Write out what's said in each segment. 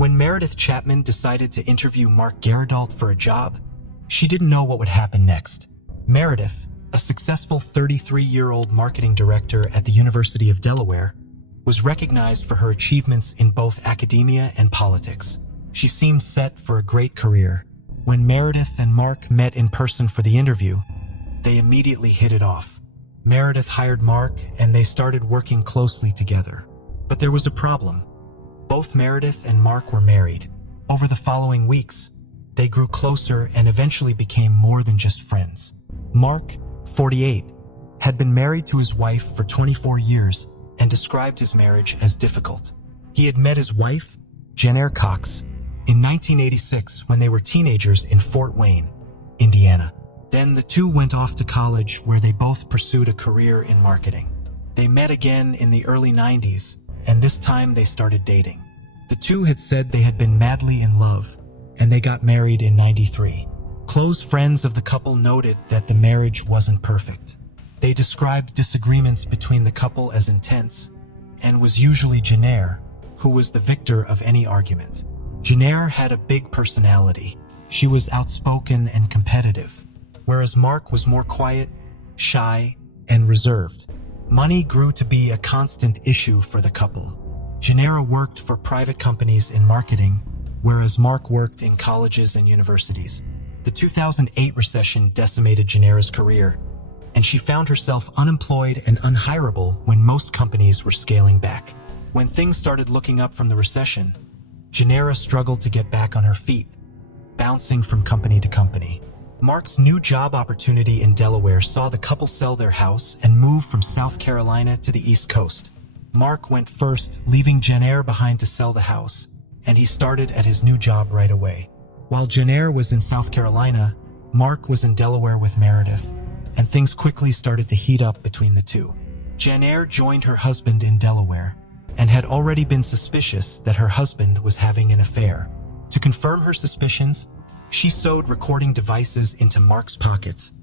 When Meredith Chapman decided to interview Mark Gerardalt for a job, she didn't know what would happen next. Meredith, a successful 33-year-old marketing director at the University of Delaware, was recognized for her achievements in both academia and politics. She seemed set for a great career. When Meredith and Mark met in person for the interview, they immediately hit it off. Meredith hired Mark, and they started working closely together. But there was a problem. Both Meredith and Mark were married. Over the following weeks, they grew closer and eventually became more than just friends. Mark, 48, had been married to his wife for 24 years and described his marriage as difficult. He had met his wife, Jennair Cox, in 1986 when they were teenagers in Fort Wayne, Indiana. Then the two went off to college where they both pursued a career in marketing. They met again in the early 90s, and this time they started dating. The two had said they had been madly in love, and they got married in 93. Close friends of the couple noted that the marriage wasn't perfect. They described disagreements between the couple as intense, and was usually Jennair, who was the victor of any argument. Jennair had a big personality. She was outspoken and competitive, whereas Mark was more quiet, shy, and reserved. Money grew to be a constant issue for the couple. Jennair worked for private companies in marketing, whereas Mark worked in colleges and universities. The 2008 recession decimated Jennair's career, and she found herself unemployed and unhireable when most companies were scaling back. When things started looking up from the recession, Jennair struggled to get back on her feet, bouncing from company to company. Mark's new job opportunity in Delaware saw the couple sell their house and move from South Carolina to the East Coast. Mark went first, leaving Jennair behind to sell the house, and he started at his new job right away. While Jennair was in South Carolina, Mark was in Delaware with Meredith, and things quickly started to heat up between the two. Jennair joined her husband in Delaware, and had already been suspicious that her husband was having an affair. To confirm her suspicions, she sewed recording devices into Mark's pockets,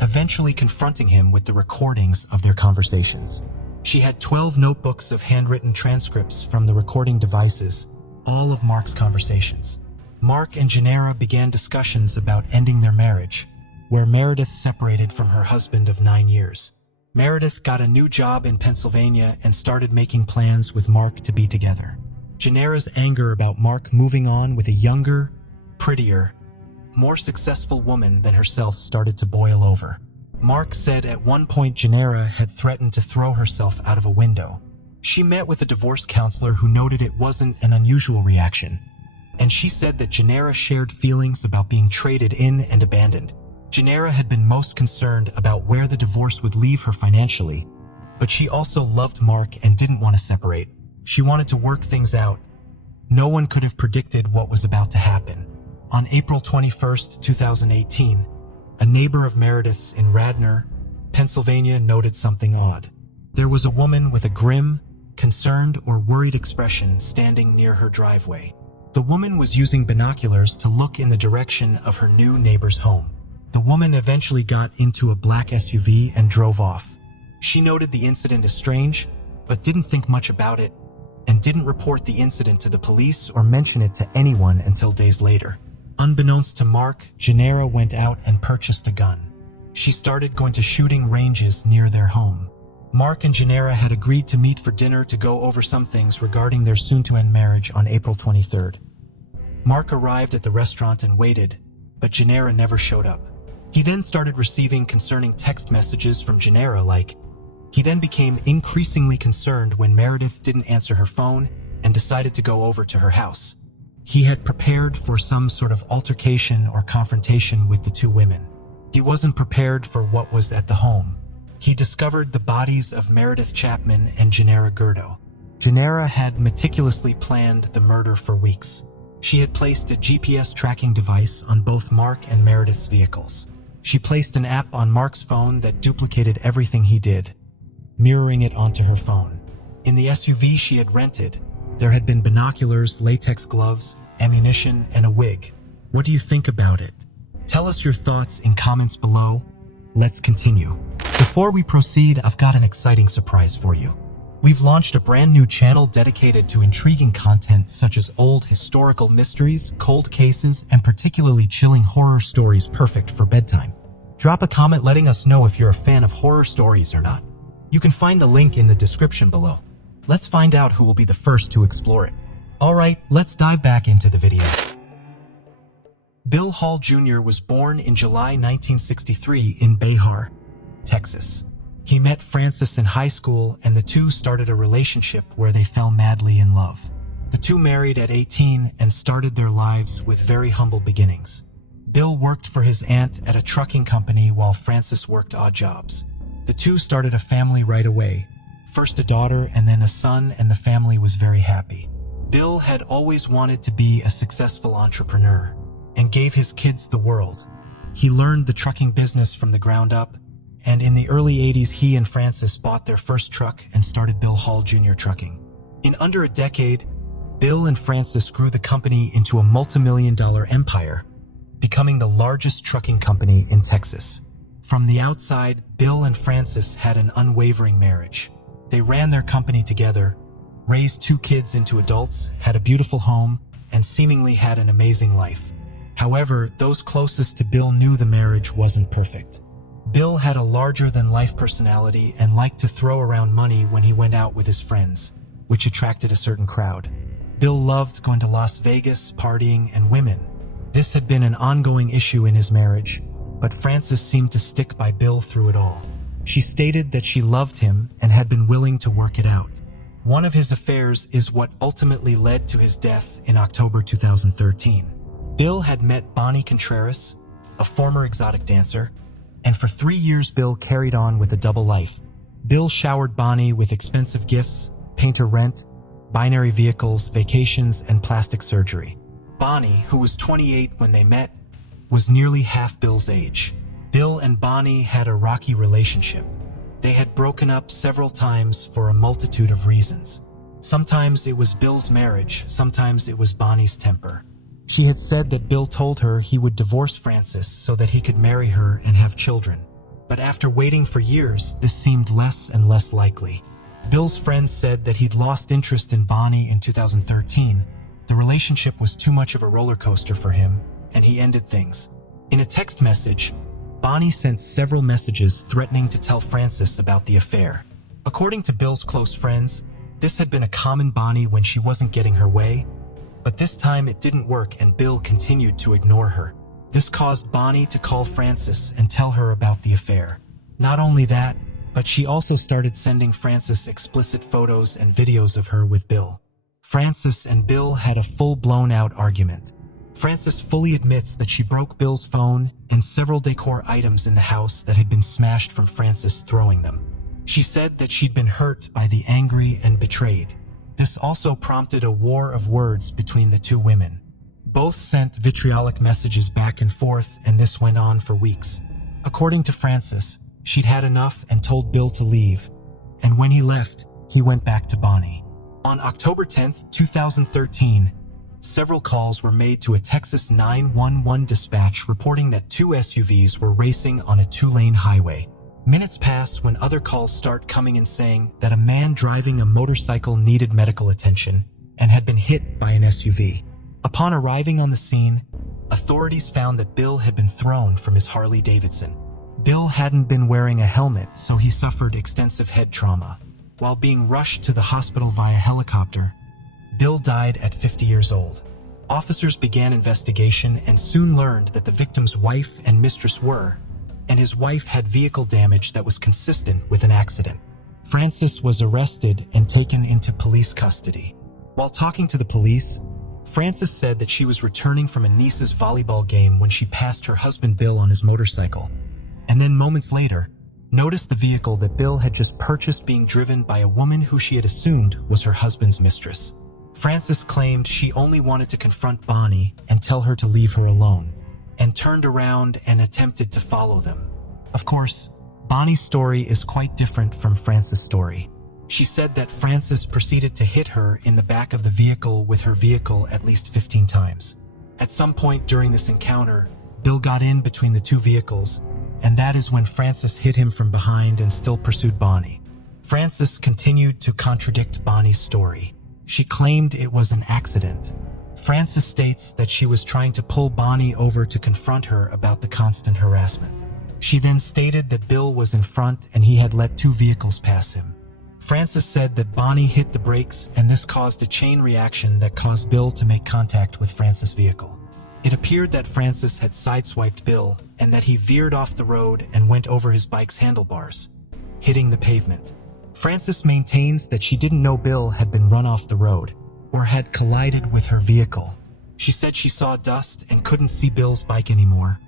eventually confronting him with the recordings of their conversations. She had 12 notebooks of handwritten transcripts from the recording devices, all of Mark's conversations. Mark and Jennair began discussions about ending their marriage, where Meredith separated from her husband of 9 years. Meredith got a new job in Pennsylvania and started making plans with Mark to be together. Jennair's anger about Mark moving on with a younger, prettier, more successful woman than herself started to boil over. Mark said at one point Jennair had threatened to throw herself out of a window. She met with a divorce counselor who noted it wasn't an unusual reaction, and she said that Jennair shared feelings about being traded in and abandoned. Jennair had been most concerned about where the divorce would leave her financially, but she also loved Mark and didn't want to separate. She wanted to work things out. No one could have predicted what was about to happen. On April 21, 2018, a neighbor of Meredith's in Radnor, Pennsylvania noted something odd. There was a woman with a grim, concerned or worried expression standing near her driveway. The woman was using binoculars to look in the direction of her new neighbor's home. The woman eventually got into a black SUV and drove off. She noted the incident as strange, but didn't think much about it, and didn't report the incident to the police or mention it to anyone until days later. Unbeknownst to Mark, Jennair went out and purchased a gun. She started going to shooting ranges near their home. Mark and Jennair had agreed to meet for dinner to go over some things regarding their soon-to-end marriage on April 23rd. Mark arrived at the restaurant and waited, but Jennair never showed up. He then started receiving concerning text messages from Jennair like, he then became increasingly concerned when Meredith didn't answer her phone and decided to go over to her house. He had prepared for some sort of altercation or confrontation with the two women. He wasn't prepared for what was at the home. He discovered the bodies of Meredith Chapman and Jennair Gerdo. Jennair had meticulously planned the murder for weeks. She had placed a GPS tracking device on both Mark and Meredith's vehicles. She placed an app on Mark's phone that duplicated everything he did, mirroring it onto her phone. In the SUV she had rented, there had been binoculars, latex gloves, ammunition, and a wig. What do you think about it? Tell us your thoughts in comments below. Let's continue. Before we proceed, I've got an exciting surprise for you. We've launched a brand new channel dedicated to intriguing content such as old historical mysteries, cold cases, and particularly chilling horror stories perfect for bedtime. Drop a comment letting us know if you're a fan of horror stories or not. You can find the link in the description below. Let's find out who will be the first to explore it. Alright, let's dive back into the video. Bill Hall Jr. was born in July 1963 in Bahar, Texas. He met Frances in high school and the two started a relationship where they fell madly in love. The two married at 18 and started their lives with very humble beginnings. Bill worked for his aunt at a trucking company while Frances worked odd jobs. The two started a family right away, first a daughter and then a son, and the family was very happy. Bill had always wanted to be a successful entrepreneur and gave his kids the world. He learned the trucking business from the ground up, and in the early 80s he and Frances bought their first truck and started Bill Hall Jr. Trucking. In under a decade, Bill and Frances grew the company into a multi-million-dollar empire, becoming the largest trucking company in Texas. From the outside, Bill and Frances had an unwavering marriage. They ran their company together, raised 2 kids into adults, had a beautiful home, and seemingly had an amazing life. However, those closest to Bill knew the marriage wasn't perfect. Bill had a larger-than-life personality and liked to throw around money when he went out with his friends, which attracted a certain crowd. Bill loved going to Las Vegas, partying, and women. This had been an ongoing issue in his marriage, but Frances seemed to stick by Bill through it all. She stated that she loved him and had been willing to work it out. One of his affairs is what ultimately led to his death in October 2013. Bill had met Bonnie Contreras, a former exotic dancer, and for 3 years Bill carried on with a double life. Bill showered Bonnie with expensive gifts, paid her rent, binary vehicles, vacations, and plastic surgery. Bonnie, who was 28 when they met, was nearly half Bill's age. Bill and Bonnie had a rocky relationship. They had broken up several times for a multitude of reasons. Sometimes it was Bill's marriage, sometimes it was Bonnie's temper. She had said that Bill told her he would divorce Frances so that he could marry her and have children. But after waiting for years, this seemed less and less likely. Bill's friends said that he'd lost interest in Bonnie in 2013. The relationship was too much of a roller coaster for him, and he ended things. In a text message, Bonnie sent several messages threatening to tell Frances about the affair. According to Bill's close friends, this had been a common Bonnie when she wasn't getting her way, but this time it didn't work and Bill continued to ignore her. This caused Bonnie to call Frances and tell her about the affair. Not only that, but she also started sending Frances explicit photos and videos of her with Bill. Frances and Bill had a full-blown out argument. Frances fully admits that she broke Bill's phone and several decor items in the house that had been smashed from Frances throwing them. She said that she'd been hurt by the angry and betrayed. This also prompted a war of words between the two women. Both sent vitriolic messages back and forth, and this went on for weeks. According to Frances, she'd had enough and told Bill to leave, and when he left, he went back to Bonnie. On October 10, 2013, several calls were made to a Texas 911 dispatch reporting that 2 SUVs were racing on a 2-lane highway. Minutes pass when other calls start coming in saying that a man driving a motorcycle needed medical attention and had been hit by an SUV. Upon arriving on the scene, authorities found that Bill had been thrown from his Harley Davidson. Bill hadn't been wearing a helmet, so he suffered extensive head trauma. While being rushed to the hospital via helicopter, Bill died at 50 years old. Officers began investigation and soon learned that the victim's wife and mistress were, and his wife had vehicle damage that was consistent with an accident. Frances was arrested and taken into police custody. While talking to the police, Frances said that she was returning from a niece's volleyball game when she passed her husband Bill on his motorcycle, and then moments later, noticed the vehicle that Bill had just purchased being driven by a woman who she had assumed was her husband's mistress. Frances claimed she only wanted to confront Bonnie and tell her to leave her alone, and turned around and attempted to follow them. Of course, Bonnie's story is quite different from Frances' story. She said that Frances proceeded to hit her in the back of the vehicle with her vehicle at least 15 times. At some point during this encounter, Bill got in between the two vehicles, and that is when Frances hit him from behind and still pursued Bonnie. Frances continued to contradict Bonnie's story. She claimed it was an accident. Frances states that she was trying to pull Bonnie over to confront her about the constant harassment. She then stated that Bill was in front and he had let two vehicles pass him. Frances said that Bonnie hit the brakes and this caused a chain reaction that caused Bill to make contact with Frances' vehicle. It appeared that Frances had sideswiped Bill and that he veered off the road and went over his bike's handlebars, hitting the pavement. Frances maintains that she didn't know Bill had been run off the road or had collided with her vehicle. She said she saw dust and couldn't see Bill's bike anymore,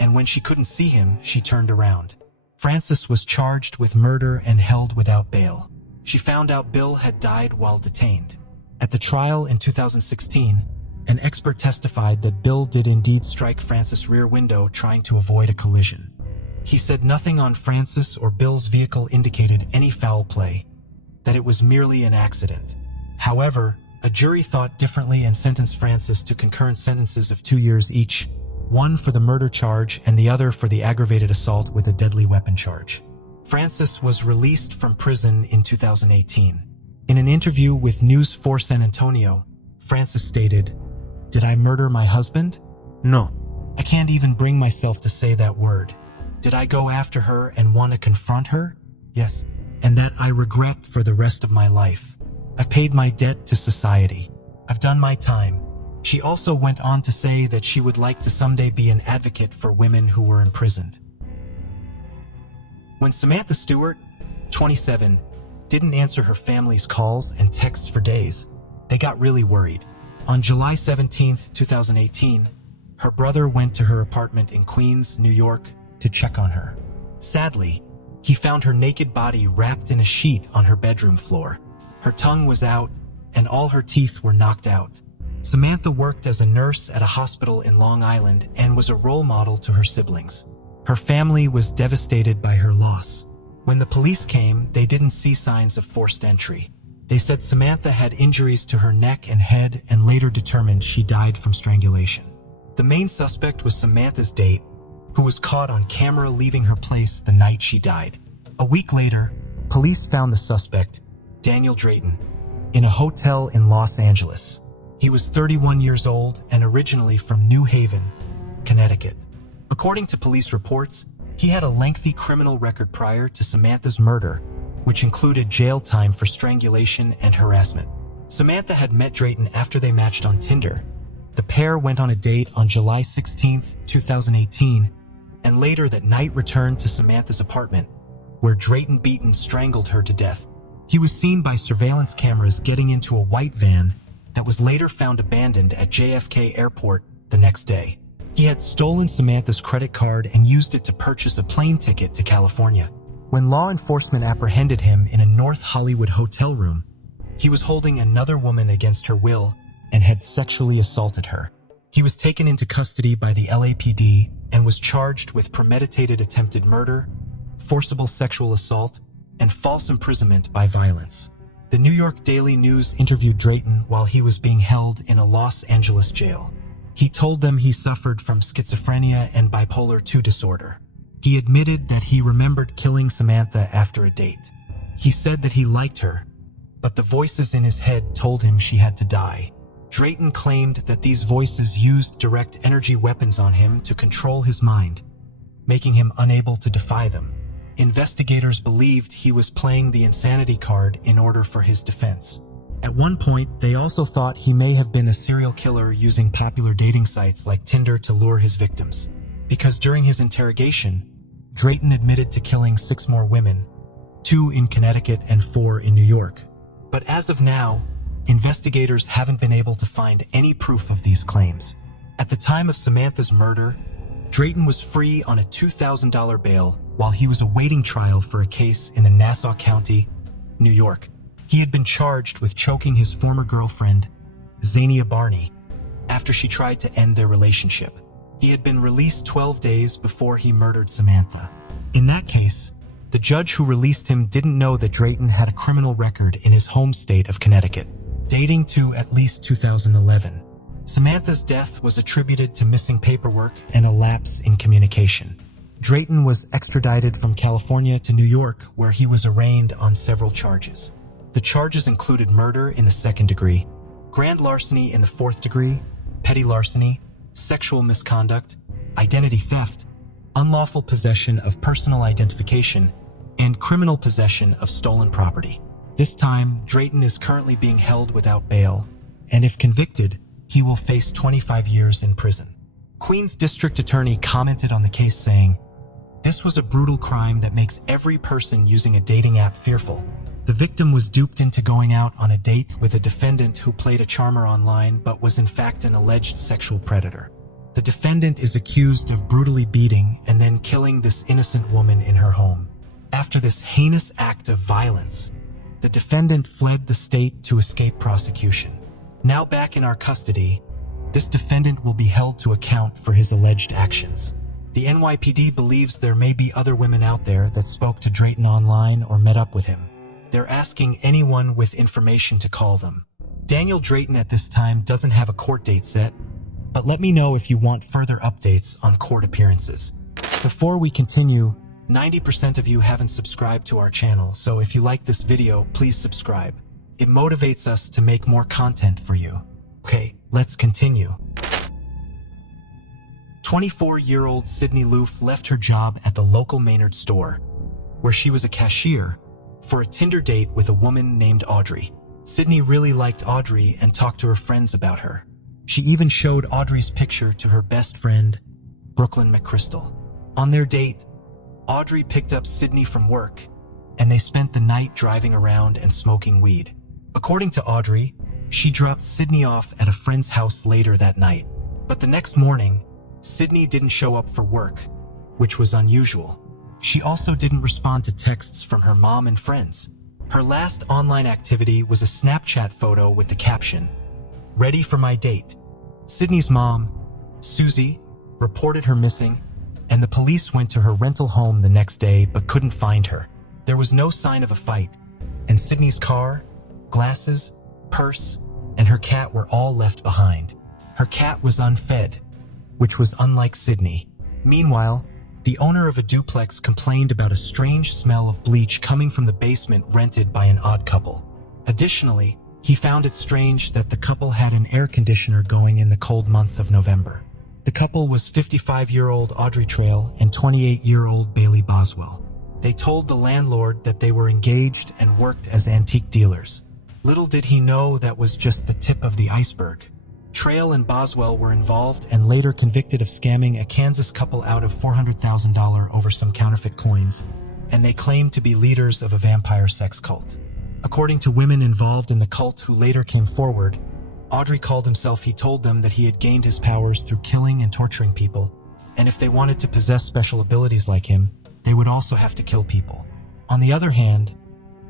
and when she couldn't see him, she turned around. Frances was charged with murder and held without bail. She found out Bill had died while detained. At the trial in 2016, an expert testified that Bill did indeed strike Frances' rear window trying to avoid a collision. He said nothing on Frances or Bill's vehicle indicated any foul play, that it was merely an accident. However, a jury thought differently and sentenced Frances to concurrent sentences of 2 years each, one for the murder charge and the other for the aggravated assault with a deadly weapon charge. Frances was released from prison in 2018. In an interview with News 4 San Antonio, Frances stated, "Did I murder my husband? No. I can't even bring myself to say that word. Did I go after her and want to confront her? Yes. And that I regret for the rest of my life. I've paid my debt to society. I've done my time." She also went on to say that she would like to someday be an advocate for women who were imprisoned. When Samantha Stewart, 27, didn't answer her family's calls and texts for days, they got really worried. On July 17, 2018, her brother went to her apartment in Queens, New York, to check on her. Sadly, he found her naked body wrapped in a sheet on her bedroom floor. Her tongue was out, and all her teeth were knocked out. Samantha worked as a nurse at a hospital in Long Island and was a role model to her siblings. Her family was devastated by her loss. When the police came, they didn't see signs of forced entry. They said Samantha had injuries to her neck and head and later determined she died from strangulation. The main suspect was Samantha's date, who was caught on camera leaving her place the night she died. A week later, police found the suspect, Daniel Drayton, in a hotel in Los Angeles. He was 31 years old and originally from New Haven, Connecticut. According to police reports, he had a lengthy criminal record prior to Samantha's murder, which included jail time for strangulation and harassment. Samantha had met Drayton after they matched on Tinder. The pair went on a date on July 16, 2018, and later that night returned to Samantha's apartment, where Drayton beat and strangled her to death. He was seen by surveillance cameras getting into a white van that was later found abandoned at JFK Airport the next day. He had stolen Samantha's credit card and used it to purchase a plane ticket to California. When law enforcement apprehended him in a North Hollywood hotel room, he was holding another woman against her will and had sexually assaulted her. He was taken into custody by the LAPD and was charged with premeditated attempted murder, forcible sexual assault, and false imprisonment by violence. The New York Daily News interviewed Drayton while he was being held in a Los Angeles jail. He told them he suffered from schizophrenia and bipolar II disorder. He admitted that he remembered killing Samantha after a date. He said that he liked her, but the voices in his head told him she had to die. Drayton claimed that these voices used direct energy weapons on him to control his mind, making him unable to defy them. Investigators believed he was playing the insanity card in order for his defense. At one point, they also thought he may have been a serial killer using popular dating sites like Tinder to lure his victims. Because during his interrogation, Drayton admitted to killing 6 more women, 2 in Connecticut and 4 in New York. But as of now, investigators haven't been able to find any proof of these claims. At the time of Samantha's murder, Drayton was free on a $2,000 bail while he was awaiting trial for a case in the Nassau County, New York. He had been charged with choking his former girlfriend, Zania Barney, after she tried to end their relationship. He had been released 12 days before he murdered Samantha. In that case, the judge who released him didn't know that Drayton had a criminal record in his home state of Connecticut, dating to at least 2011. Samantha's death was attributed to missing paperwork and a lapse in communication. Drayton was extradited from California to New York, where he was arraigned on several charges. The charges included murder in the 2nd degree, grand larceny in the 4th degree, petty larceny, sexual misconduct, identity theft, unlawful possession of personal identification, and criminal possession of stolen property. This time, Drayton is currently being held without bail, and if convicted, he will face 25 years in prison. Queens District Attorney commented on the case saying, "This was a brutal crime that makes every person using a dating app fearful. The victim was duped into going out on a date with a defendant who played a charmer online but was in fact an alleged sexual predator. The defendant is accused of brutally beating and then killing this innocent woman in her home. After this heinous act of violence, the defendant fled the state to escape prosecution. Now back in our custody, this defendant will be held to account for his alleged actions." The NYPD believes there may be other women out there that spoke to Drayton online or met up with him. They're asking anyone with information to call them. Daniel Drayton at this time doesn't have a court date set, but let me know if you want further updates on court appearances. Before we continue, 90% of you haven't subscribed to our channel, so if you like this video, please subscribe. It motivates us to make more content for you. Okay, let's continue. 24-year-old Sydney Loof left her job at the local Maynard store, where she was a cashier, for a Tinder date with a woman named Audrey. Sydney really liked Audrey and talked to her friends about her. She even showed Audrey's picture to her best friend, Brooklyn McChrystal. On their date, Audrey picked up Sydney from work, and they spent the night driving around and smoking weed. According to Audrey, she dropped Sydney off at a friend's house later that night. But the next morning, Sydney didn't show up for work, which was unusual. She also didn't respond to texts from her mom and friends. Her last online activity was a Snapchat photo with the caption, "Ready for my date." Sydney's mom, Susie, reported her missing, and the police went to her rental home the next day but couldn't find her. There was no sign of a fight, and Sydney's car, glasses, purse, and her cat were all left behind. Her cat was unfed, which was unlike Sydney. Meanwhile, the owner of a duplex complained about a strange smell of bleach coming from the basement rented by an odd couple. Additionally, he found it strange that the couple had an air conditioner going in the cold month of November. The couple was 55-year-old Audrey Trail and 28-year-old Bailey Boswell. They told the landlord that they were engaged and worked as antique dealers. Little did he know that was just the tip of the iceberg. Trail and Boswell were involved and later convicted of scamming a Kansas couple out of $400,000 over some counterfeit coins, and they claimed to be leaders of a vampire sex cult. According to women involved in the cult who later came forward, Audrey called himself. He told them that he had gained his powers through killing and torturing people, and if they wanted to possess special abilities like him, they would also have to kill people. On the other hand,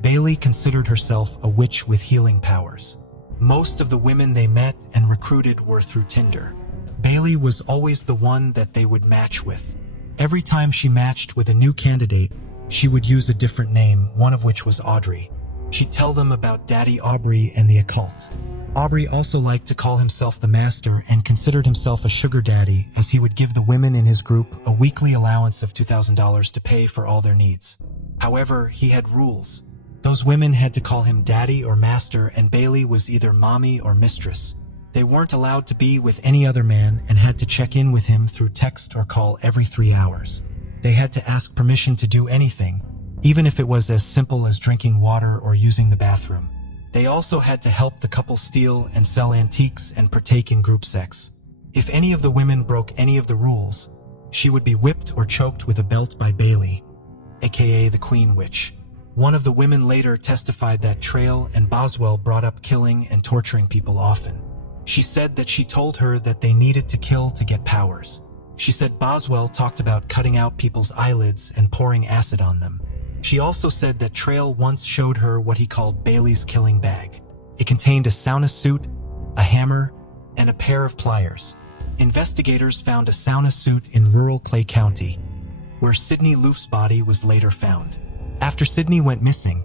Bailey considered herself a witch with healing powers. Most of the women they met and recruited were through Tinder. Bailey was always the one that they would match with. Every time she matched with a new candidate, she would use a different name, one of which was Audrey. She'd tell them about Daddy Aubrey and the occult. Aubrey also liked to call himself the master and considered himself a sugar daddy, as he would give the women in his group a weekly allowance of $2,000 to pay for all their needs. However, he had rules. Those women had to call him daddy or master, and Bailey was either mommy or mistress. They weren't allowed to be with any other man and had to check in with him through text or call every 3 hours. They had to ask permission to do anything, even if it was as simple as drinking water or using the bathroom. They also had to help the couple steal and sell antiques and partake in group sex. If any of the women broke any of the rules, she would be whipped or choked with a belt by Bailey, aka the Queen Witch. One of the women later testified that Trail and Boswell brought up killing and torturing people often. She said that she told her that they needed to kill to get powers. She said Boswell talked about cutting out people's eyelids and pouring acid on them. She also said that Trail once showed her what he called Bailey's killing bag. It contained a sauna suit, a hammer, and a pair of pliers. Investigators found a sauna suit in rural Clay County, where Sydney Loof's body was later found. After Sydney went missing,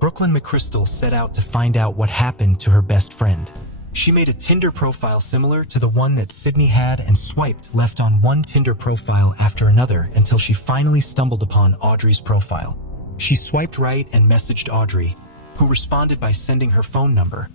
Brooklyn McChrystal set out to find out what happened to her best friend. She made a Tinder profile similar to the one that Sydney had and swiped left on one Tinder profile after another until she finally stumbled upon Audrey's profile. She swiped right and messaged Audrey, who responded by sending her phone number,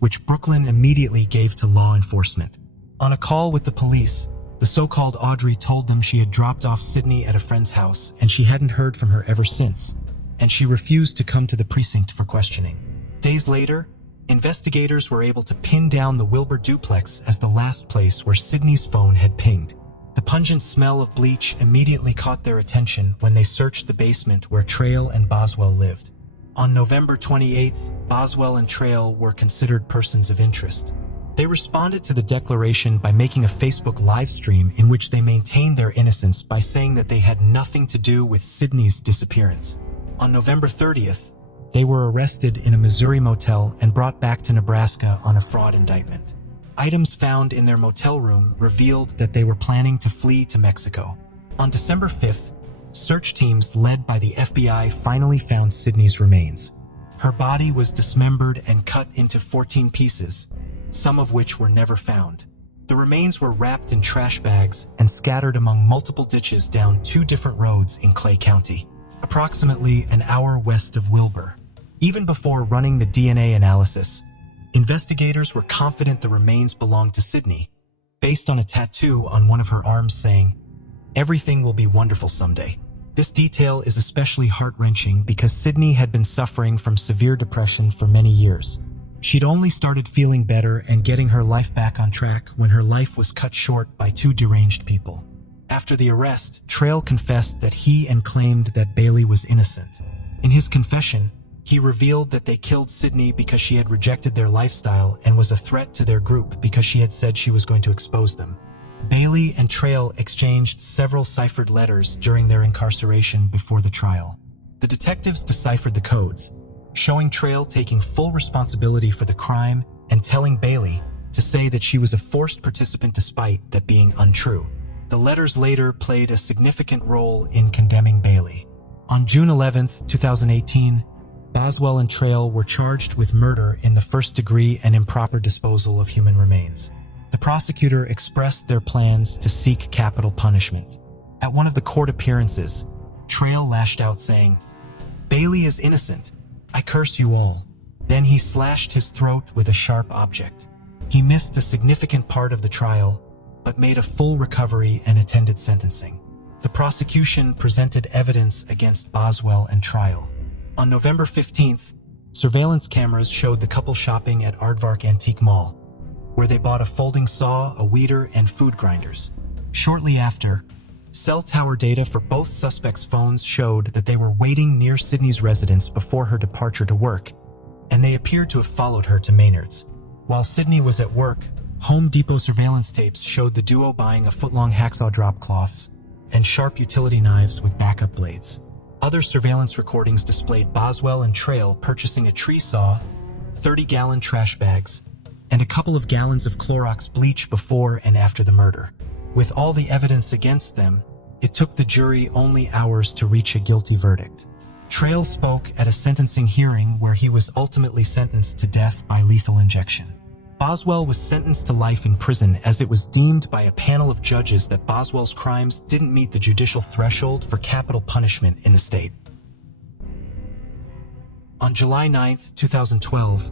which Brooklyn immediately gave to law enforcement. On a call with the police, the so-called Audrey told them she had dropped off Sydney at a friend's house and she hadn't heard from her ever since, and she refused to come to the precinct for questioning. Days later, investigators were able to pin down the Wilbur duplex as the last place where Sydney's phone had pinged. The pungent smell of bleach immediately caught their attention when they searched the basement where Trail and Boswell lived. On November 28th, Boswell and Trail were considered persons of interest. They responded to the declaration by making a Facebook live stream in which they maintained their innocence by saying that they had nothing to do with Sydney's disappearance. On November 30th, they were arrested in a Missouri motel and brought back to Nebraska on a fraud indictment. Items found in their motel room revealed that they were planning to flee to Mexico. On December 5th, search teams led by the FBI finally found Sydney's remains. Her body was dismembered and cut into 14 pieces, some of which were never found. The remains were wrapped in trash bags and scattered among multiple ditches down 2 different roads in Clay County, approximately an hour west of Wilbur. Even before running the DNA analysis, investigators were confident the remains belonged to Sydney, based on a tattoo on one of her arms saying, "Everything will be wonderful someday." This detail is especially heart-wrenching because Sydney had been suffering from severe depression for many years. She'd only started feeling better and getting her life back on track when her life was cut short by 2 deranged people. After the arrest, Trail confessed that he and claimed that Bailey was innocent. In his confession, he revealed that they killed Sydney because she had rejected their lifestyle and was a threat to their group because she had said she was going to expose them. Bailey and Trail exchanged several ciphered letters during their incarceration before the trial. The detectives deciphered the codes, showing Trail taking full responsibility for the crime and telling Bailey to say that she was a forced participant despite that being untrue. The letters later played a significant role in condemning Bailey. On June 11, 2018, Boswell and Trail were charged with murder in the first degree and improper disposal of human remains. The prosecutor expressed their plans to seek capital punishment. At one of the court appearances, Trail lashed out saying, "Bailey is innocent. I curse you all." Then he slashed his throat with a sharp object. He missed a significant part of the trial, but made a full recovery and attended sentencing. The prosecution presented evidence against Boswell and Trail. On November 15th, surveillance cameras showed the couple shopping at Aardvark Antique Mall, where they bought a folding saw, a weeder, and food grinders. Shortly after, cell tower data for both suspects' phones showed that they were waiting near Sydney's residence before her departure to work, and they appeared to have followed her to Maynard's. While Sydney was at work, Home Depot surveillance tapes showed the duo buying a foot-long hacksaw drop cloths and sharp utility knives with backup blades. Other surveillance recordings displayed Boswell and Trail purchasing a tree saw, 30-gallon trash bags, and a couple of gallons of Clorox bleach before and after the murder. With all the evidence against them, it took the jury only hours to reach a guilty verdict. Trail spoke at a sentencing hearing where he was ultimately sentenced to death by lethal injection. Boswell was sentenced to life in prison as it was deemed by a panel of judges that Boswell's crimes didn't meet the judicial threshold for capital punishment in the state. On July 9, 2012,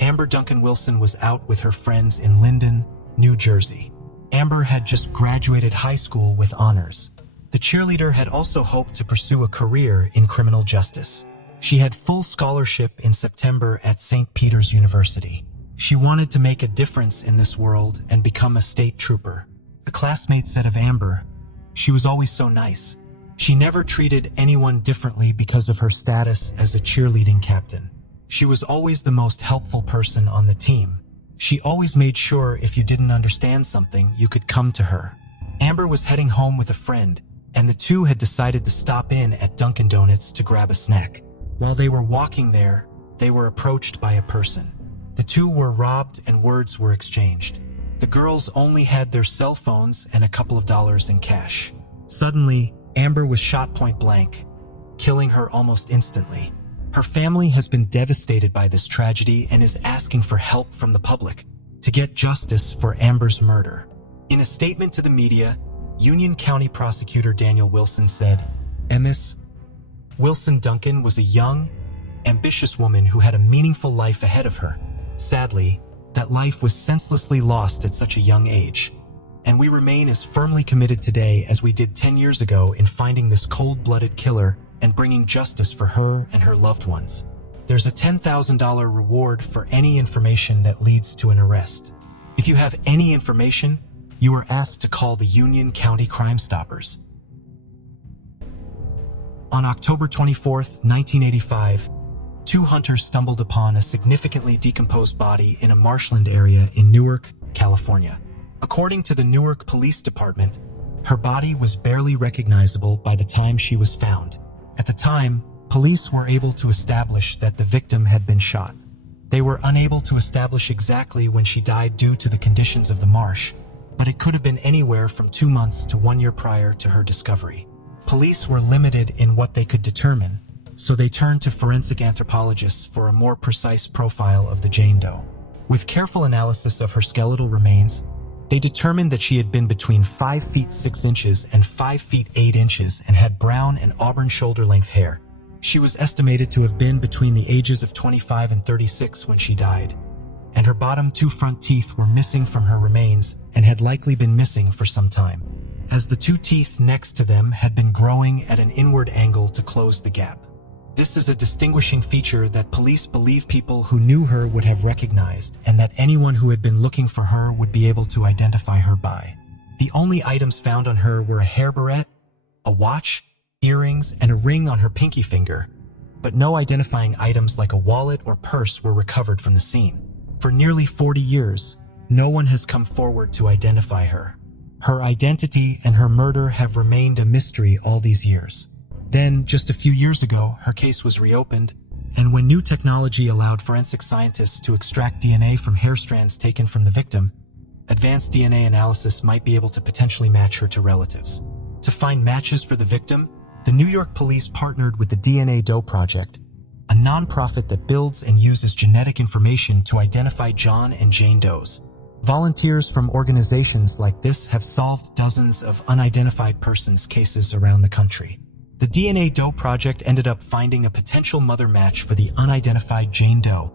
Amber Duncan Wilson was out with her friends in Linden, New Jersey. Amber had just graduated high school with honors. The cheerleader had also hoped to pursue a career in criminal justice. She had full scholarship in September at St. Peter's University. She wanted to make a difference in this world and become a state trooper. A classmate said of Amber, "She was always so nice. She never treated anyone differently because of her status as a cheerleading captain. She was always the most helpful person on the team. She always made sure if you didn't understand something, you could come to her." Amber was heading home with a friend, and the two had decided to stop in at Dunkin' Donuts to grab a snack. While they were walking there, they were approached by a person. The two were robbed and words were exchanged. The girls only had their cell phones and a couple of dollars in cash. Suddenly, Amber was shot point blank, killing her almost instantly. Her family has been devastated by this tragedy and is asking for help from the public. to get justice for Amber's murder. In a statement to the media, Union County Prosecutor Daniel Wilson said, "Ms. Wilson Duncan was a young, ambitious woman who had a meaningful life ahead of her. Sadly, that life was senselessly lost at such a young age. And we remain as firmly committed today as we did 10 years ago in finding this cold-blooded killer and bringing justice for her and her loved ones. There's a $10,000 reward for any information that leads to an arrest. If you have any information, you are asked to call the Union County Crime Stoppers." On October 24, 1985, two hunters stumbled upon a significantly decomposed body in a marshland area in Newark, California. According to the Newark Police Department, her body was barely recognizable by the time she was found. At the time, police were able to establish that the victim had been shot. They were unable to establish exactly when she died due to the conditions of the marsh, but it could have been anywhere from 2 months to 1 year prior to her discovery. Police were limited in what they could determine, so they turned to forensic anthropologists for a more precise profile of the Jane Doe. With careful analysis of her skeletal remains, they determined that she had been between 5 feet 6 inches and 5 feet 8 inches and had brown and auburn shoulder-length hair. She was estimated to have been between the ages of 25 and 36 when she died, and her bottom 2 front teeth were missing from her remains and had likely been missing for some time, as the 2 teeth next to them had been growing at an inward angle to close the gap. This is a distinguishing feature that police believe people who knew her would have recognized, and that anyone who had been looking for her would be able to identify her by. The only items found on her were a hair barrette, a watch, earrings, and a ring on her pinky finger, but no identifying items like a wallet or purse were recovered from the scene. For nearly 40 years, no one has come forward to identify her. Her identity and her murder have remained a mystery all these years. Then, just a few years ago, her case was reopened, and when new technology allowed forensic scientists to extract DNA from hair strands taken from the victim, advanced DNA analysis might be able to potentially match her to relatives. To find matches for the victim, the New York police partnered with the DNA Doe Project, a nonprofit that builds and uses genetic information to identify John and Jane Does. Volunteers from organizations like this have solved dozens of unidentified persons cases around the country. The DNA Doe Project ended up finding a potential mother match for the unidentified Jane Doe,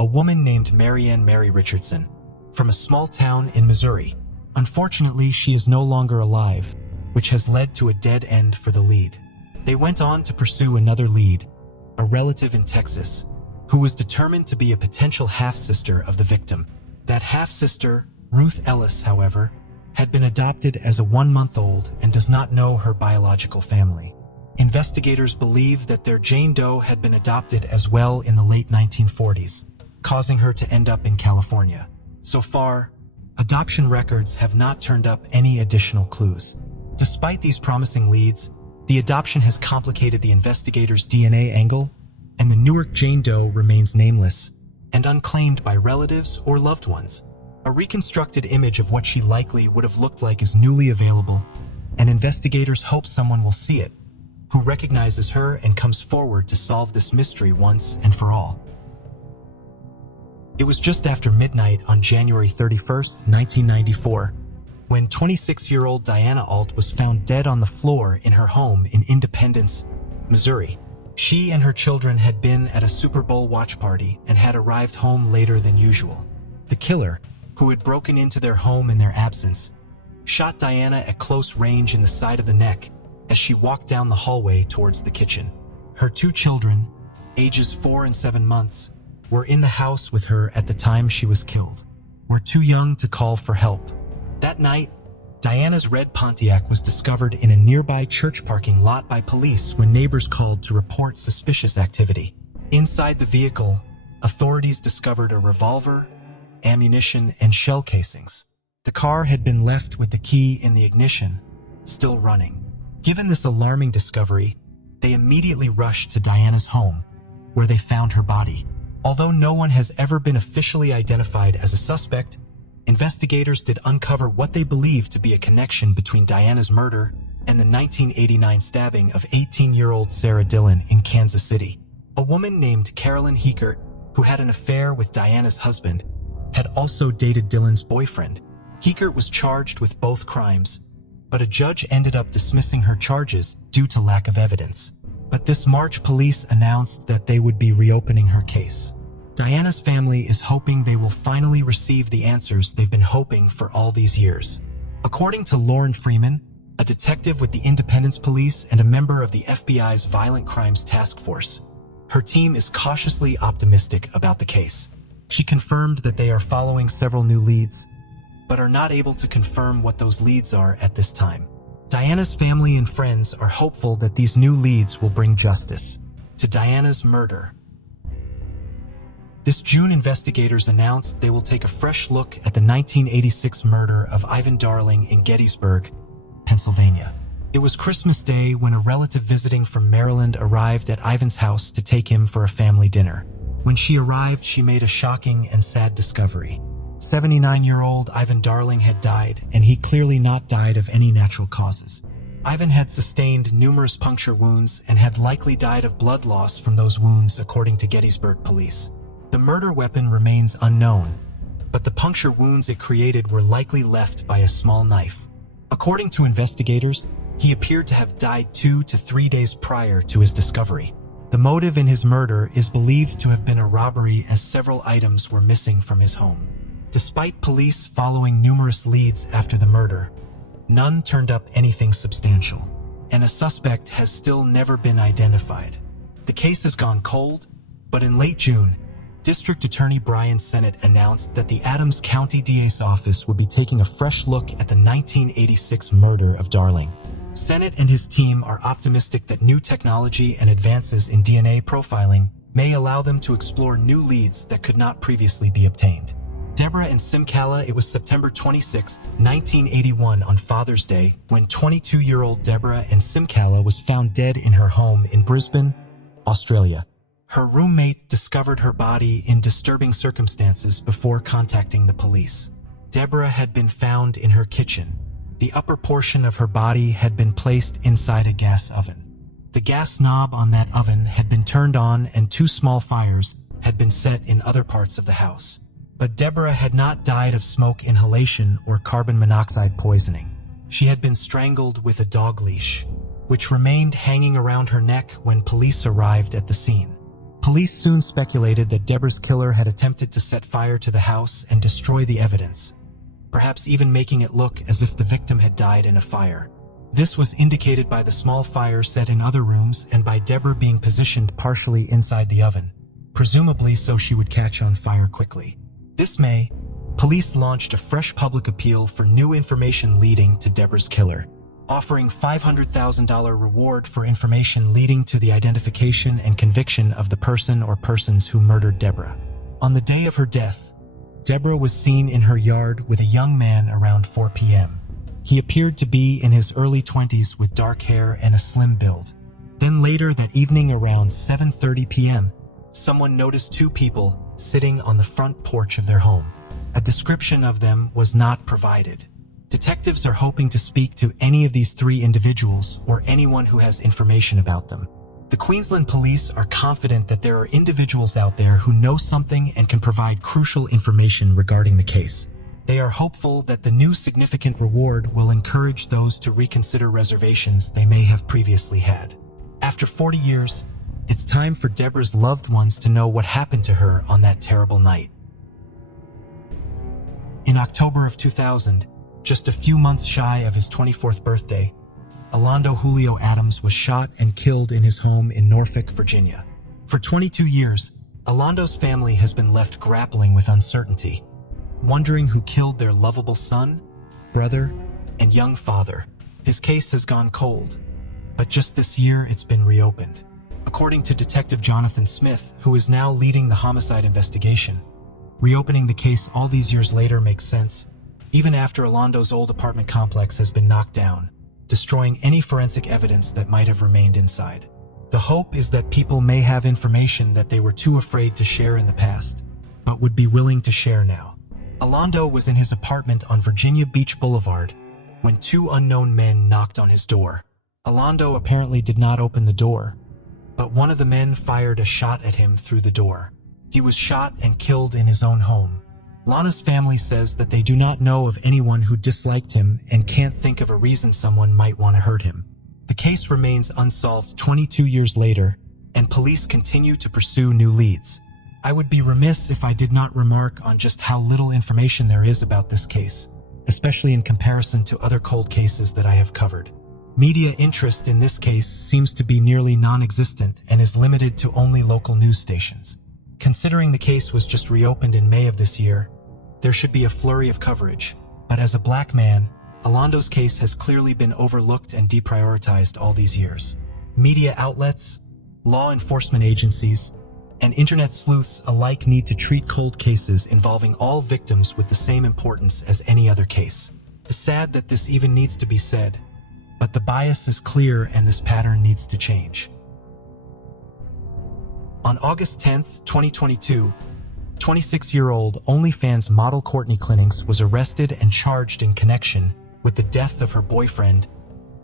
a woman named Marianne Mary Richardson, from a small town in Missouri. Unfortunately, she is no longer alive, which has led to a dead end for the lead. They went on to pursue another lead, a relative in Texas, who was determined to be a potential half-sister of the victim. That half-sister, Ruth Ellis, however, had been adopted as a 1-month-old and does not know her biological family. Investigators believe that their Jane Doe had been adopted as well in the late 1940s, causing her to end up in California. So far, adoption records have not turned up any additional clues. Despite these promising leads, the adoption has complicated the investigators' DNA angle, and the Newark Jane Doe remains nameless and unclaimed by relatives or loved ones. A reconstructed image of what she likely would have looked like is newly available, and investigators hope someone will see it, who recognizes her and comes forward to solve this mystery once and for all. It was just after midnight on January 31st, 1994, when 26-year-old Diana Alt was found dead on the floor in her home in Independence, Missouri. She and her children had been at a Super Bowl watch party and had arrived home later than usual. The killer, who had broken into their home in their absence, shot Diana at close range in the side of the neck as she walked down the hallway towards the kitchen. Her 2 children, ages 4 and 7 months, were in the house with her at the time she was killed, were too young to call for help. That night, Diana's red Pontiac was discovered in a nearby church parking lot by police when neighbors called to report suspicious activity. Inside the vehicle, authorities discovered a revolver, ammunition, and shell casings. The car had been left with the key in the ignition, still running. Given this alarming discovery, they immediately rushed to Diana's home, where they found her body. Although no one has ever been officially identified as a suspect, investigators did uncover what they believe to be a connection between Diana's murder and the 1989 stabbing of 18-year-old Sarah Dillon in Kansas City. A woman named Carolyn Heekert, who had an affair with Diana's husband, had also dated Dylan's boyfriend. Heegert was charged with both crimes, but a judge ended up dismissing her charges due to lack of evidence. But this March, police announced that they would be reopening her case. Diana's family is hoping they will finally receive the answers they've been hoping for all these years. According to Lauren Freeman, a detective with the Independence Police and a member of the FBI's Violent Crimes Task Force, her team is cautiously optimistic about the case. She confirmed that they are following several new leads, but are not able to confirm what those leads are at this time. Diana's family and friends are hopeful that these new leads will bring justice to Diana's murder. This June, investigators announced they will take a fresh look at the 1986 murder of Ivan Darling in Gettysburg, Pennsylvania. It was Christmas Day when a relative visiting from Maryland arrived at Ivan's house to take him for a family dinner. When she arrived, she made a shocking and sad discovery. 79-year-old Ivan Darling had died, and he clearly not died of any natural causes. Ivan had sustained numerous puncture wounds and had likely died of blood loss from those wounds, according to Gettysburg police. The murder weapon remains unknown, but the puncture wounds it created were likely left by a small knife. According to investigators, he appeared to have died 2 to 3 days prior to his discovery. The motive in his murder is believed to have been a robbery, as several items were missing from his home. Despite police following numerous leads after the murder, none turned up anything substantial, and a suspect has still never been identified. The case has gone cold, but in late June, District Attorney Brian Sennett announced that the Adams County DA's office would be taking a fresh look at the 1986 murder of Darling. Sennett and his team are optimistic that new technology and advances in DNA profiling may allow them to explore new leads that could not previously be obtained. Deborah and Simcala. It was September 26, 1981, on Father's Day, when 22-year-old Deborah and Simcala was found dead in her home in Brisbane, Australia. Her roommate discovered her body in disturbing circumstances before contacting the police. Deborah had been found in her kitchen. The upper portion of her body had been placed inside a gas oven. The gas knob on that oven had been turned on, and 2 small fires had been set in other parts of the house. But Deborah had not died of smoke inhalation or carbon monoxide poisoning. She had been strangled with a dog leash, which remained hanging around her neck when police arrived at the scene. Police soon speculated that Deborah's killer had attempted to set fire to the house and destroy the evidence, perhaps even making it look as if the victim had died in a fire. This was indicated by the small fire set in other rooms and by Deborah being positioned partially inside the oven, presumably so she would catch on fire quickly. This May, police launched a fresh public appeal for new information leading to Deborah's killer, offering $500,000 reward for information leading to the identification and conviction of the person or persons who murdered Deborah. On the day of her death, Deborah was seen in her yard with a young man around 4 p.m. He appeared to be in his early 20s with dark hair and a slim build. Then later that evening around 7:30 p.m., someone noticed 2 people sitting on the front porch of their home. A description of them was not provided. Detectives are hoping to speak to any of these 3 individuals or anyone who has information about them. The Queensland police are confident that there are individuals out there who know something and can provide crucial information regarding the case. They are hopeful that the new significant reward will encourage those to reconsider reservations they may have previously had. After 40 years, it's time for Deborah's loved ones to know what happened to her on that terrible night. In October of 2000, just a few months shy of his 24th birthday, Alonzo Julio Adams was shot and killed in his home in Norfolk, Virginia. For 22 years, Alonzo's family has been left grappling with uncertainty, wondering who killed their lovable son, brother, and young father. His case has gone cold, but just this year it's been reopened. According to Detective Jonathan Smith, who is now leading the homicide investigation, reopening the case all these years later makes sense, even after Alonzo's old apartment complex has been knocked down, destroying any forensic evidence that might have remained inside. The hope is that people may have information that they were too afraid to share in the past, but would be willing to share now. Alonzo was in his apartment on Virginia Beach Boulevard when 2 unknown men knocked on his door. Alonzo apparently did not open the door, but one of the men fired a shot at him through the door. He was shot and killed in his own home. Lana's family says that they do not know of anyone who disliked him and can't think of a reason someone might want to hurt him. The case remains unsolved 22 years later, and police continue to pursue new leads. I would be remiss if I did not remark on just how little information there is about this case, especially in comparison to other cold cases that I have covered. Media interest in this case seems to be nearly non-existent and is limited to only local news stations. Considering the case was just reopened in May of this year, there should be a flurry of coverage, but as a black man, Alondo's case has clearly been overlooked and deprioritized all these years. Media outlets, law enforcement agencies, and internet sleuths alike need to treat cold cases involving all victims with the same importance as any other case. It's sad that this even needs to be said, but the bias is clear and this pattern needs to change. On August 10, 2022, 26-year-old OnlyFans model Courtney Clinnings was arrested and charged in connection with the death of her boyfriend,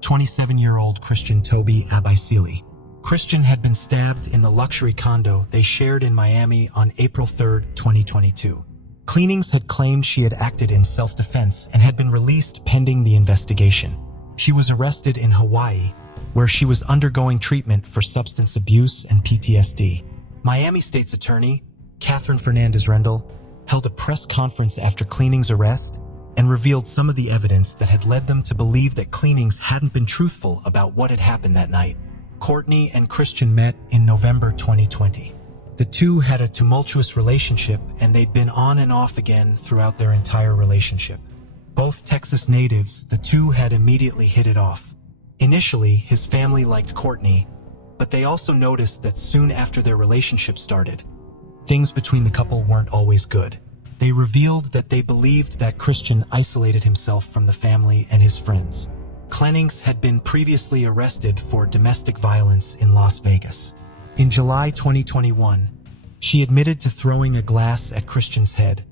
27-year-old Christian Toby Abaisili. Christian had been stabbed in the luxury condo they shared in Miami on April 3, 2022. Clinnings had claimed she had acted in self-defense and had been released pending the investigation. She was arrested in Hawaii, where she was undergoing treatment for substance abuse and PTSD. Miami State's attorney, Catherine Fernandez-Rendell, held a press conference after Clinnings' arrest and revealed some of the evidence that had led them to believe that Clinnings hadn't been truthful about what had happened that night. Courtney and Christian met in November 2020. The two had a tumultuous relationship and they'd been on and off again throughout their entire relationship. Both Texas natives, the two had immediately hit it off. Initially, his family liked Courtney, but they also noticed that soon after their relationship started, things between the couple weren't always good. They revealed that they believed that Christian isolated himself from the family and his friends. Clinnings had been previously arrested for domestic violence in Las Vegas. In July 2021, she admitted to throwing a glass at Christian's head,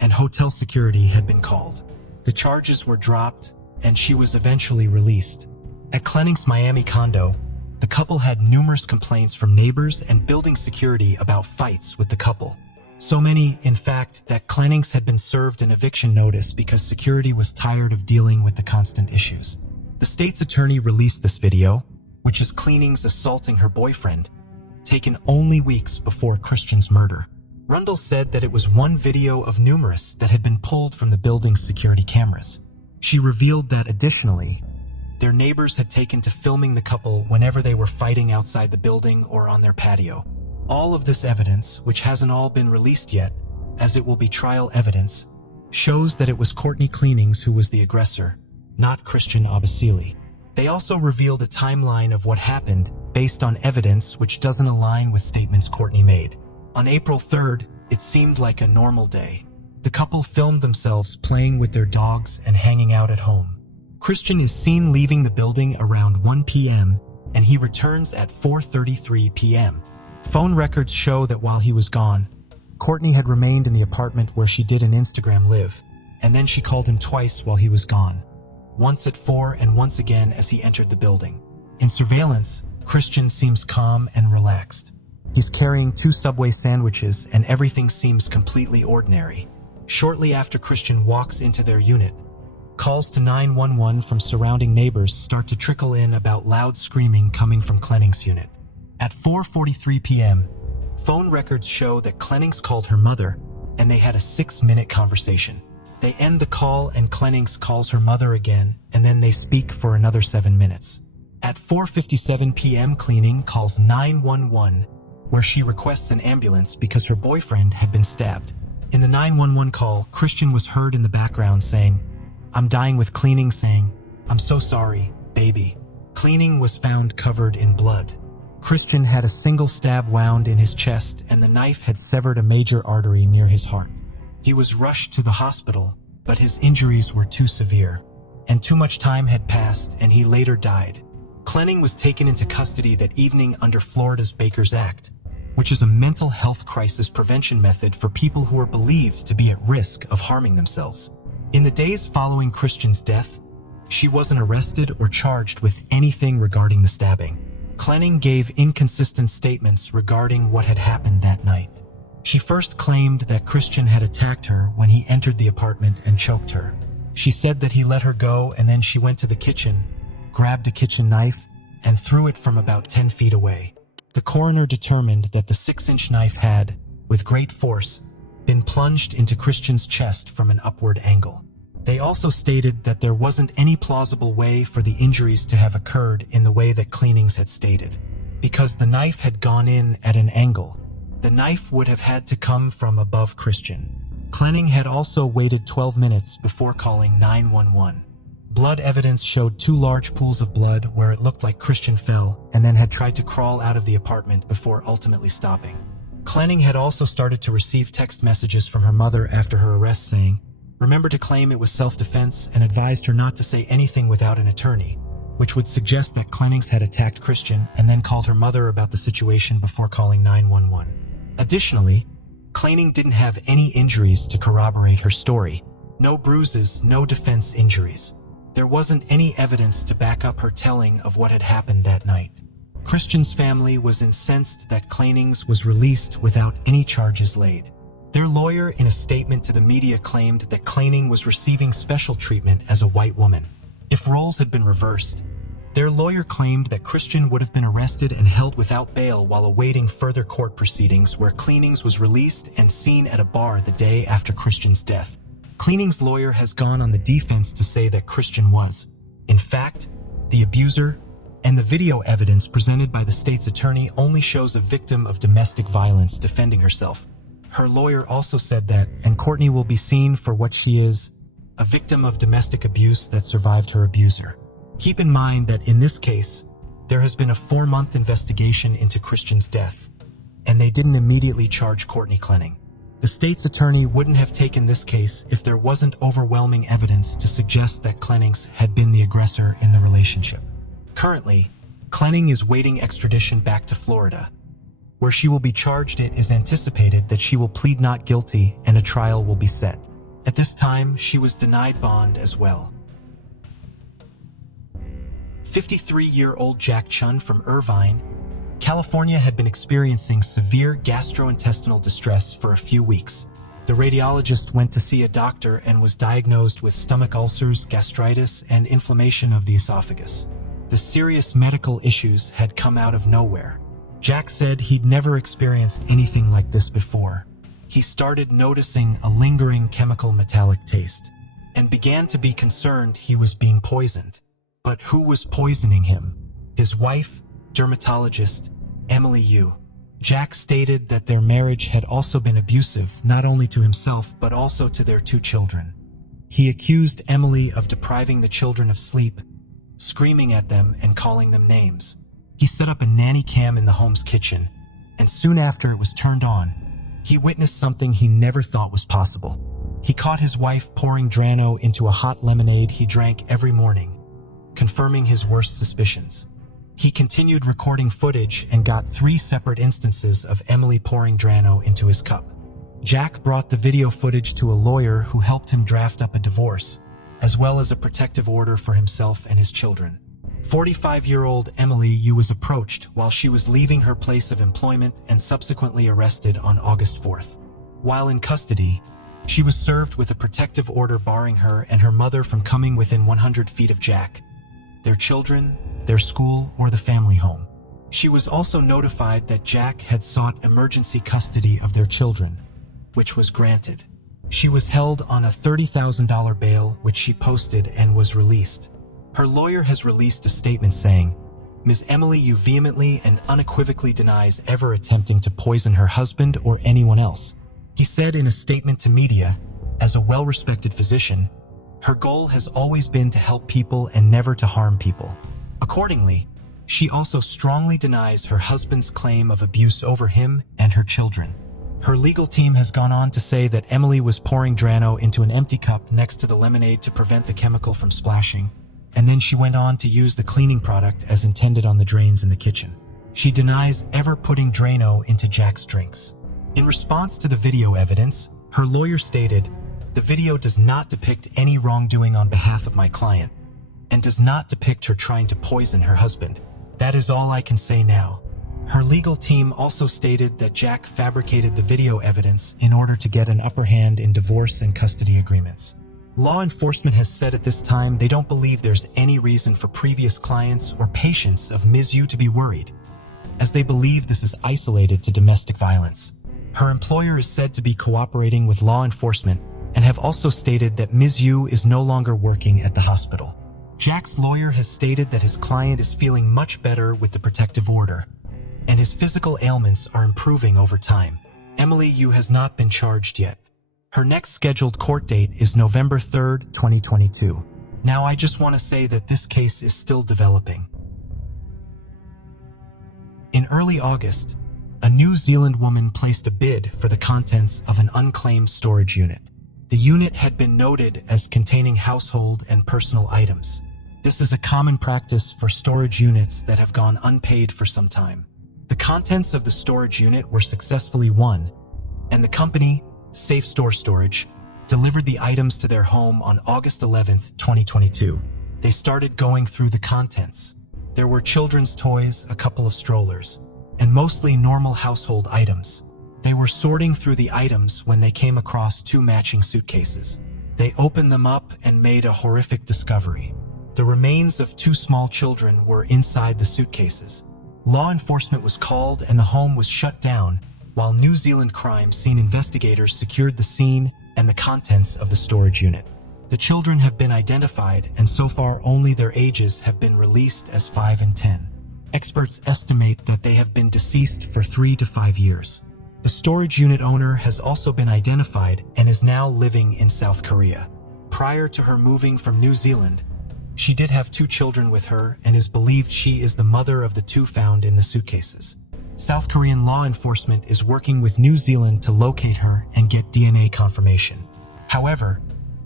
and hotel security had been called. The charges were dropped, and she was eventually released. At Clinnings' Miami condo, the couple had numerous complaints from neighbors and building security about fights with the couple. So many, in fact, that Clinnings had been served an eviction notice because security was tired of dealing with the constant issues. The state's attorney released this video, which is Clinnings assaulting her boyfriend, taken only weeks before Christian's murder. Rundle said that it was one video of numerous that had been pulled from the building's security cameras. She revealed that, additionally, their neighbors had taken to filming the couple whenever they were fighting outside the building or on their patio. All of this evidence, which hasn't all been released yet, as it will be trial evidence, shows that it was Courtney Clinnings who was the aggressor, not Christian Abaisili. They also revealed a timeline of what happened based on evidence which doesn't align with statements Courtney made. On April 3rd, it seemed like a normal day. The couple filmed themselves playing with their dogs and hanging out at home. Christian is seen leaving the building around 1 p.m. and he returns at 4:33 p.m. Phone records show that while he was gone, Courtney had remained in the apartment where she did an Instagram live, and then she called him twice while he was gone, once at 4 and once again as he entered the building. In surveillance, Christian seems calm and relaxed. He's carrying 2 Subway sandwiches and everything seems completely ordinary. Shortly after Christian walks into their unit, calls to 911 from surrounding neighbors start to trickle in about loud screaming coming from Clinnings' unit. At 4:43 p.m., phone records show that Clinnings called her mother and they had a 6-minute conversation. They end the call and Clinnings calls her mother again and then they speak for another 7 minutes. At 4:57 p.m. Clinnings calls 911 where she requests an ambulance because her boyfriend had been stabbed. In the 911 call, Christian was heard in the background saying, "I'm dying," with Clinnings saying, "I'm so sorry, baby." Clinnings was found covered in blood. Christian had a single stab wound in his chest and the knife had severed a major artery near his heart. He was rushed to the hospital, but his injuries were too severe, and too much time had passed and he later died. Clinnings was taken into custody that evening under Florida's Baker's Act, which is a mental health crisis prevention method for people who are believed to be at risk of harming themselves. In the days following Christian's death, she wasn't arrested or charged with anything regarding the stabbing. Clinnings gave inconsistent statements regarding what had happened that night. She first claimed that Christian had attacked her when he entered the apartment and choked her. She said that he let her go, and then she went to the kitchen, grabbed a kitchen knife, and threw it from about 10 feet away. The coroner determined that the 6-inch knife had, with great force, been plunged into Christian's chest from an upward angle. They also stated that there wasn't any plausible way for the injuries to have occurred in the way that Cleanings had stated. Because the knife had gone in at an angle, the knife would have had to come from above Christian. Cleaning had also waited 12 minutes before calling 911. Blood evidence showed 2 large pools of blood where it looked like Christian fell and then had tried to crawl out of the apartment before ultimately stopping. Cleaning had also started to receive text messages from her mother after her arrest saying, "Remember to claim it was self-defense," and advised her not to say anything without an attorney, which would suggest that Cleanings had attacked Christian and then called her mother about the situation before calling 911. Additionally, Cleaning didn't have any injuries to corroborate her story. No bruises, no defense injuries. There wasn't any evidence to back up her telling of what had happened that night. Christian's family was incensed that Cleanings was released without any charges laid. Their lawyer, in a statement to the media, claimed that Cleaning was receiving special treatment as a white woman. If roles had been reversed, their lawyer claimed that Christian would have been arrested and held without bail while awaiting further court proceedings, where Cleanings was released and seen at a bar the day after Christian's death. Cleaning's lawyer has gone on the defense to say that Christian was, in fact, the abuser, and the video evidence presented by the state's attorney only shows a victim of domestic violence defending herself. Her lawyer also said that, and Courtney will be seen for what she is, a victim of domestic abuse that survived her abuser. Keep in mind that in this case, there has been a 4-month investigation into Christian's death, and they didn't immediately charge Courtney Cleaning. The state's attorney wouldn't have taken this case if there wasn't overwhelming evidence to suggest that Cleanings had been the aggressor in the relationship. Currently, Cleaning is waiting extradition back to Florida, where she will be charged. It is anticipated that she will plead not guilty and a trial will be set. At this time, she was denied bond as well. 53-year-old Jack Chun from Irvine, California had been experiencing severe gastrointestinal distress for a few weeks. The radiologist went to see a doctor and was diagnosed with stomach ulcers, gastritis, and inflammation of the esophagus. The serious medical issues had come out of nowhere. Jack said he'd never experienced anything like this before. He started noticing a lingering chemical metallic taste and began to be concerned he was being poisoned. But who was poisoning him? His wife, dermatologist Emily Yu. Jack stated that their marriage had also been abusive, not only to himself but also to their 2 children. He accused Emily of depriving the children of sleep, screaming at them and calling them names. He set up a nanny cam in the home's kitchen, and soon after it was turned on, he witnessed something he never thought was possible. He caught his wife pouring Drano into a hot lemonade he drank every morning, confirming his worst suspicions. He continued recording footage and got 3 separate instances of Emily pouring Drano into his cup. Jack brought the video footage to a lawyer who helped him draft up a divorce, as well as a protective order for himself and his children. 45-year-old Emily Yu was approached while she was leaving her place of employment and subsequently arrested on August 4th. While in custody, she was served with a protective order barring her and her mother from coming within 100 feet of Jack, their children, their school, or the family home. She was also notified that Jack had sought emergency custody of their children, which was granted. She was held on a $30,000 bail, which she posted and was released. Her lawyer has released a statement saying, "Ms. Emily Yu vehemently and unequivocally denies ever attempting to poison her husband or anyone else." He said in a statement to media, "As a well-respected physician, her goal has always been to help people and never to harm people." Accordingly, she also strongly denies her husband's claim of abuse over him and her children. Her legal team has gone on to say that Emily was pouring Drano into an empty cup next to the lemonade to prevent the chemical from splashing, and then she went on to use the cleaning product as intended on the drains in the kitchen. She denies ever putting Drano into Jack's drinks. In response to the video evidence, her lawyer stated, "The video does not depict any wrongdoing on behalf of my client, and does not depict her trying to poison her husband. That is all I can say now." Her legal team also stated that Jack fabricated the video evidence in order to get an upper hand in divorce and custody agreements. Law enforcement has said at this time they don't believe there's any reason for previous clients or patients of Ms. Yu to be worried, as they believe this is isolated to domestic violence. Her employer is said to be cooperating with law enforcement and have also stated that Ms. Yu is no longer working at the hospital. Jack's lawyer has stated that his client is feeling much better with the protective order, and his physical ailments are improving over time. Emily Yu has not been charged yet. Her next scheduled court date is November 3rd, 2022. Now I just want to say that this case is still developing. In early August, a New Zealand woman placed a bid for the contents of an unclaimed storage unit. The unit had been noted as containing household and personal items. This is a common practice for storage units that have gone unpaid for some time. The contents of the storage unit were successfully won, and the company, Safe Store Storage, delivered the items to their home on August 11th, 2022. They started going through the contents. There were children's toys, a couple of strollers, and mostly normal household items. They were sorting through the items when they came across 2 matching suitcases. They opened them up and made a horrific discovery. The remains of 2 small children were inside the suitcases. Law enforcement was called and the home was shut down, while New Zealand crime scene investigators secured the scene and the contents of the storage unit. The children have been identified, and so far only their ages have been released as 5 and 10. Experts estimate that they have been deceased for 3 to 5 years. The storage unit owner has also been identified and is now living in South Korea. Prior to her moving from New Zealand, she did have 2 children with her and is believed she is the mother of the 2 found in the suitcases. South Korean law enforcement is working with New Zealand to locate her and get DNA confirmation. However,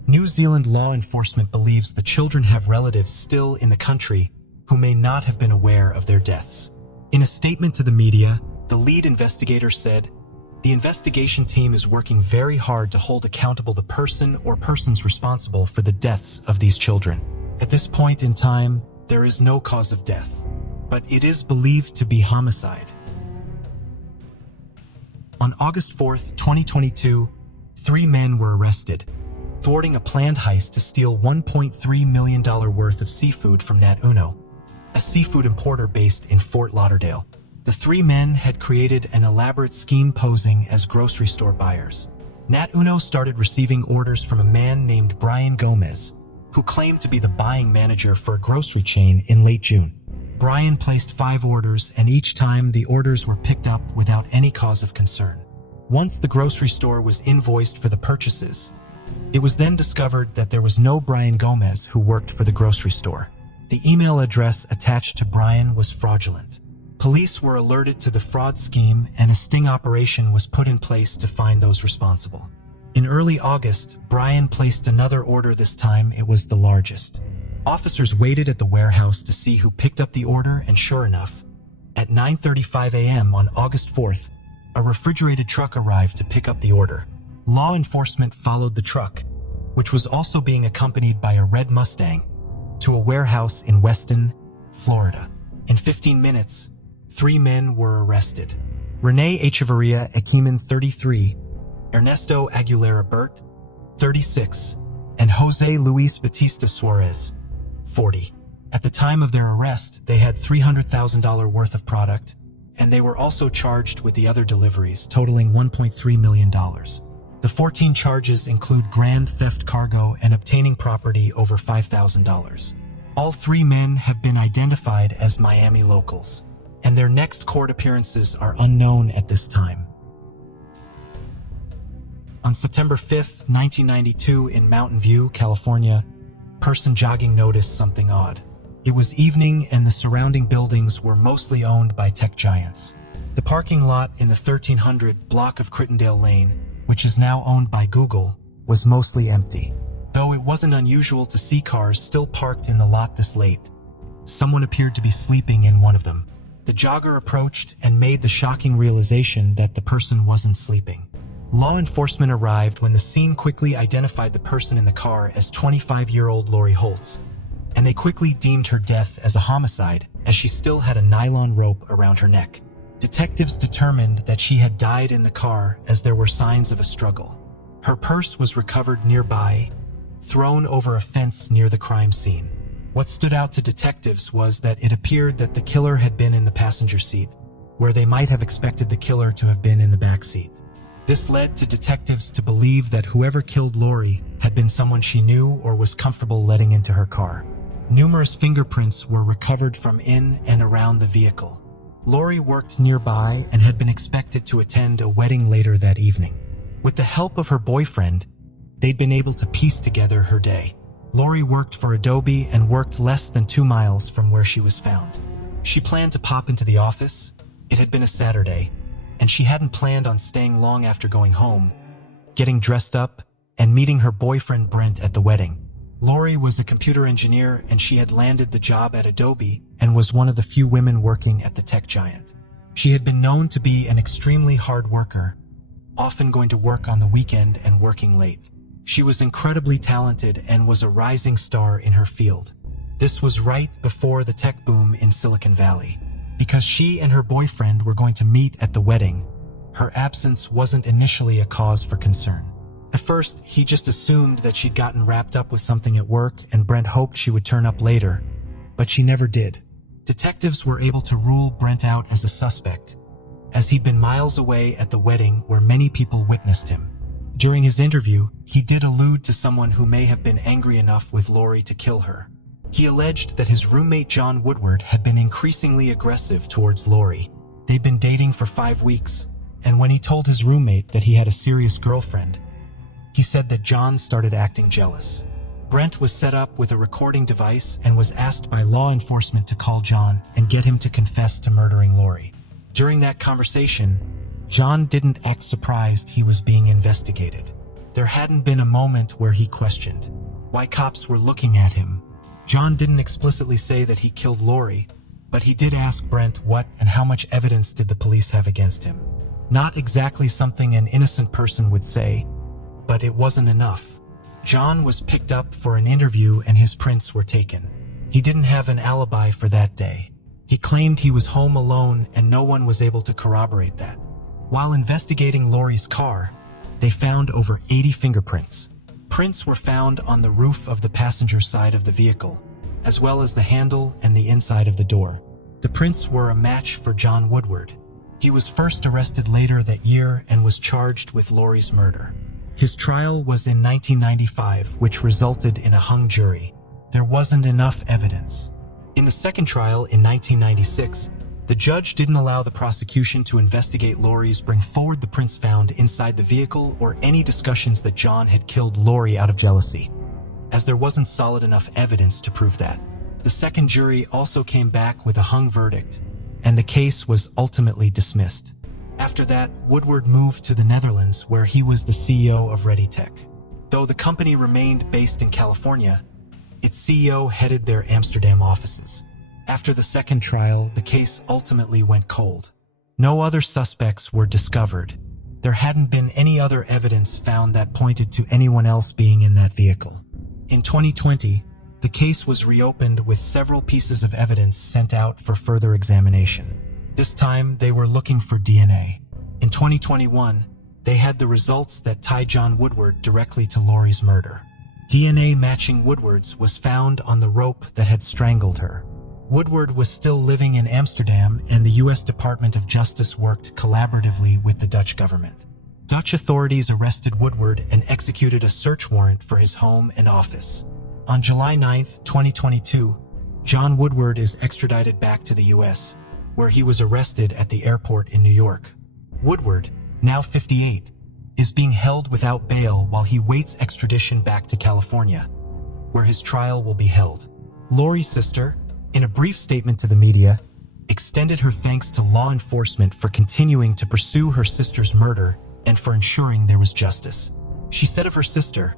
New Zealand law enforcement believes the children have relatives still in the country who may not have been aware of their deaths. In a statement to the media, the lead investigator said, "The investigation team is working very hard to hold accountable the person or persons responsible for the deaths of these children. At this point in time, there is no cause of death, but it is believed to be homicide." On August 4th, 2022, 3 men were arrested, thwarting a planned heist to steal $1.3 million worth of seafood from Nat Uno, a seafood importer based in Fort Lauderdale. The 3 men had created an elaborate scheme posing as grocery store buyers. Nat Uno started receiving orders from a man named Brian Gomez, who claimed to be the buying manager for a grocery chain in late June. Brian placed 5 orders, and each time the orders were picked up without any cause of concern. Once the grocery store was invoiced for the purchases, it was then discovered that there was no Brian Gomez who worked for the grocery store. The email address attached to Brian was fraudulent. Police were alerted to the fraud scheme, and a sting operation was put in place to find those responsible. In early August, Brian placed another order. This time it was the largest. Officers waited at the warehouse to see who picked up the order, and sure enough, at 9:35 a.m. on August 4th, a refrigerated truck arrived to pick up the order. Law enforcement followed the truck, which was also being accompanied by a red Mustang, to a warehouse in Weston, Florida. In 15 minutes, 3 men were arrested. Rene Echeverria Ekiman, 33, Ernesto Aguilera Burt, 36, and Jose Luis Batista Suarez, 40. At the time of their arrest, they had $300,000 worth of product, and they were also charged with the other deliveries, totaling $1.3 million. The 14 charges include grand theft cargo and obtaining property over $5,000. All 3 men have been identified as Miami locals, and their next court appearances are unknown at this time. On September 5th, 1992, in Mountain View, California, a person jogging noticed something odd. It was evening and the surrounding buildings were mostly owned by tech giants. The parking lot in the 1300 block of Crittendale Lane, which is now owned by Google, was mostly empty. Though it wasn't unusual to see cars still parked in the lot this late, someone appeared to be sleeping in one of them. The jogger approached and made the shocking realization that the person wasn't sleeping. Law enforcement arrived when the scene quickly identified the person in the car as 25-year-old Lori Holtz, and they quickly deemed her death as a homicide, as she still had a nylon rope around her neck. Detectives determined that she had died in the car as there were signs of a struggle. Her purse was recovered nearby, thrown over a fence near the crime scene. What stood out to detectives was that it appeared that the killer had been in the passenger seat, where they might have expected the killer to have been in the back seat. This led to detectives to believe that whoever killed Lori had been someone she knew or was comfortable letting into her car. Numerous fingerprints were recovered from in and around the vehicle. Lori worked nearby and had been expected to attend a wedding later that evening. With the help of her boyfriend, they'd been able to piece together her day. Lori worked for Adobe and worked less than 2 miles from where she was found. She planned to pop into the office. It had been a Saturday, and she hadn't planned on staying long after going home, getting dressed up, and meeting her boyfriend Brent at the wedding. Lori was a computer engineer, and she had landed the job at Adobe and was one of the few women working at the tech giant. She had been known to be an extremely hard worker, often going to work on the weekend and working late. She was incredibly talented and was a rising star in her field. This was right before the tech boom in Silicon Valley. Because she and her boyfriend were going to meet at the wedding, her absence wasn't initially a cause for concern. At first, he just assumed that she'd gotten wrapped up with something at work and Brent hoped she would turn up later, but she never did. Detectives were able to rule Brent out as a suspect, as he'd been miles away at the wedding where many people witnessed him. During his interview, he did allude to someone who may have been angry enough with Lori to kill her. He alleged that his roommate John Woodward had been increasingly aggressive towards Lori. They'd been dating for 5 weeks, and when he told his roommate that he had a serious girlfriend, he said that John started acting jealous. Brent was set up with a recording device and was asked by law enforcement to call John and get him to confess to murdering Lori. During that conversation, John didn't act surprised he was being investigated. There hadn't been a moment where he questioned why cops were looking at him. John didn't explicitly say that he killed Lori, but he did ask Brent what and how much evidence did the police have against him. Not exactly something an innocent person would say, but it wasn't enough. John was picked up for an interview and his prints were taken. He didn't have an alibi for that day. He claimed he was home alone and no one was able to corroborate that. While investigating Lori's car, they found over 80 fingerprints. Prints were found on the roof of the passenger side of the vehicle, as well as the handle and the inside of the door. The prints were a match for John Woodward. He was first arrested later that year and was charged with Lori's murder. His trial was in 1995, which resulted in a hung jury. There wasn't enough evidence. In the second trial in 1996, the judge didn't allow the prosecution to investigate Lori's bring forward the prints found inside the vehicle or any discussions that John had killed Lori out of jealousy, as there wasn't solid enough evidence to prove that. The second jury also came back with a hung verdict, and the case was ultimately dismissed. After that, Woodward moved to the Netherlands where he was the CEO of ReadyTech. Though the company remained based in California, its CEO headed their Amsterdam offices. After the second trial, the case ultimately went cold. No other suspects were discovered. There hadn't been any other evidence found that pointed to anyone else being in that vehicle. In 2020, the case was reopened with several pieces of evidence sent out for further examination. This time, they were looking for DNA. In 2021, they had the results that tied John Woodward directly to Lori's murder. DNA matching Woodward's was found on the rope that had strangled her. Woodward was still living in Amsterdam, and the U.S. Department of Justice worked collaboratively with the Dutch government. Dutch authorities arrested Woodward and executed a search warrant for his home and office. On July 9, 2022, John Woodward is extradited back to the U.S., where he was arrested at the airport in New York. Woodward, now 58, is being held without bail while he waits extradition back to California, where his trial will be held. Lori's sister, in a brief statement to the media, extended her thanks to law enforcement for continuing to pursue her sister's murder and for ensuring there was justice. She said of her sister,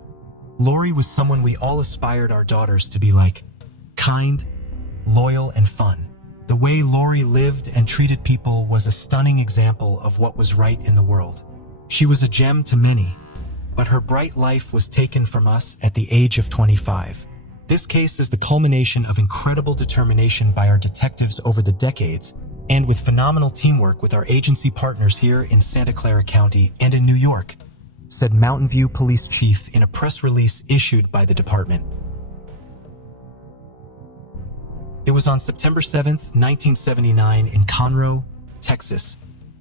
"Lori was someone we all aspired our daughters to be like. Kind, loyal, and fun. The way Lori lived and treated people was a stunning example of what was right in the world. She was a gem to many, but her bright life was taken from us at the age of 25. This case is the culmination of incredible determination by our detectives over the decades and with phenomenal teamwork with our agency partners here in Santa Clara County and in New York, said Mountain View Police Chief in a press release issued by the department. It was on September 7, 1979 in Conroe, Texas,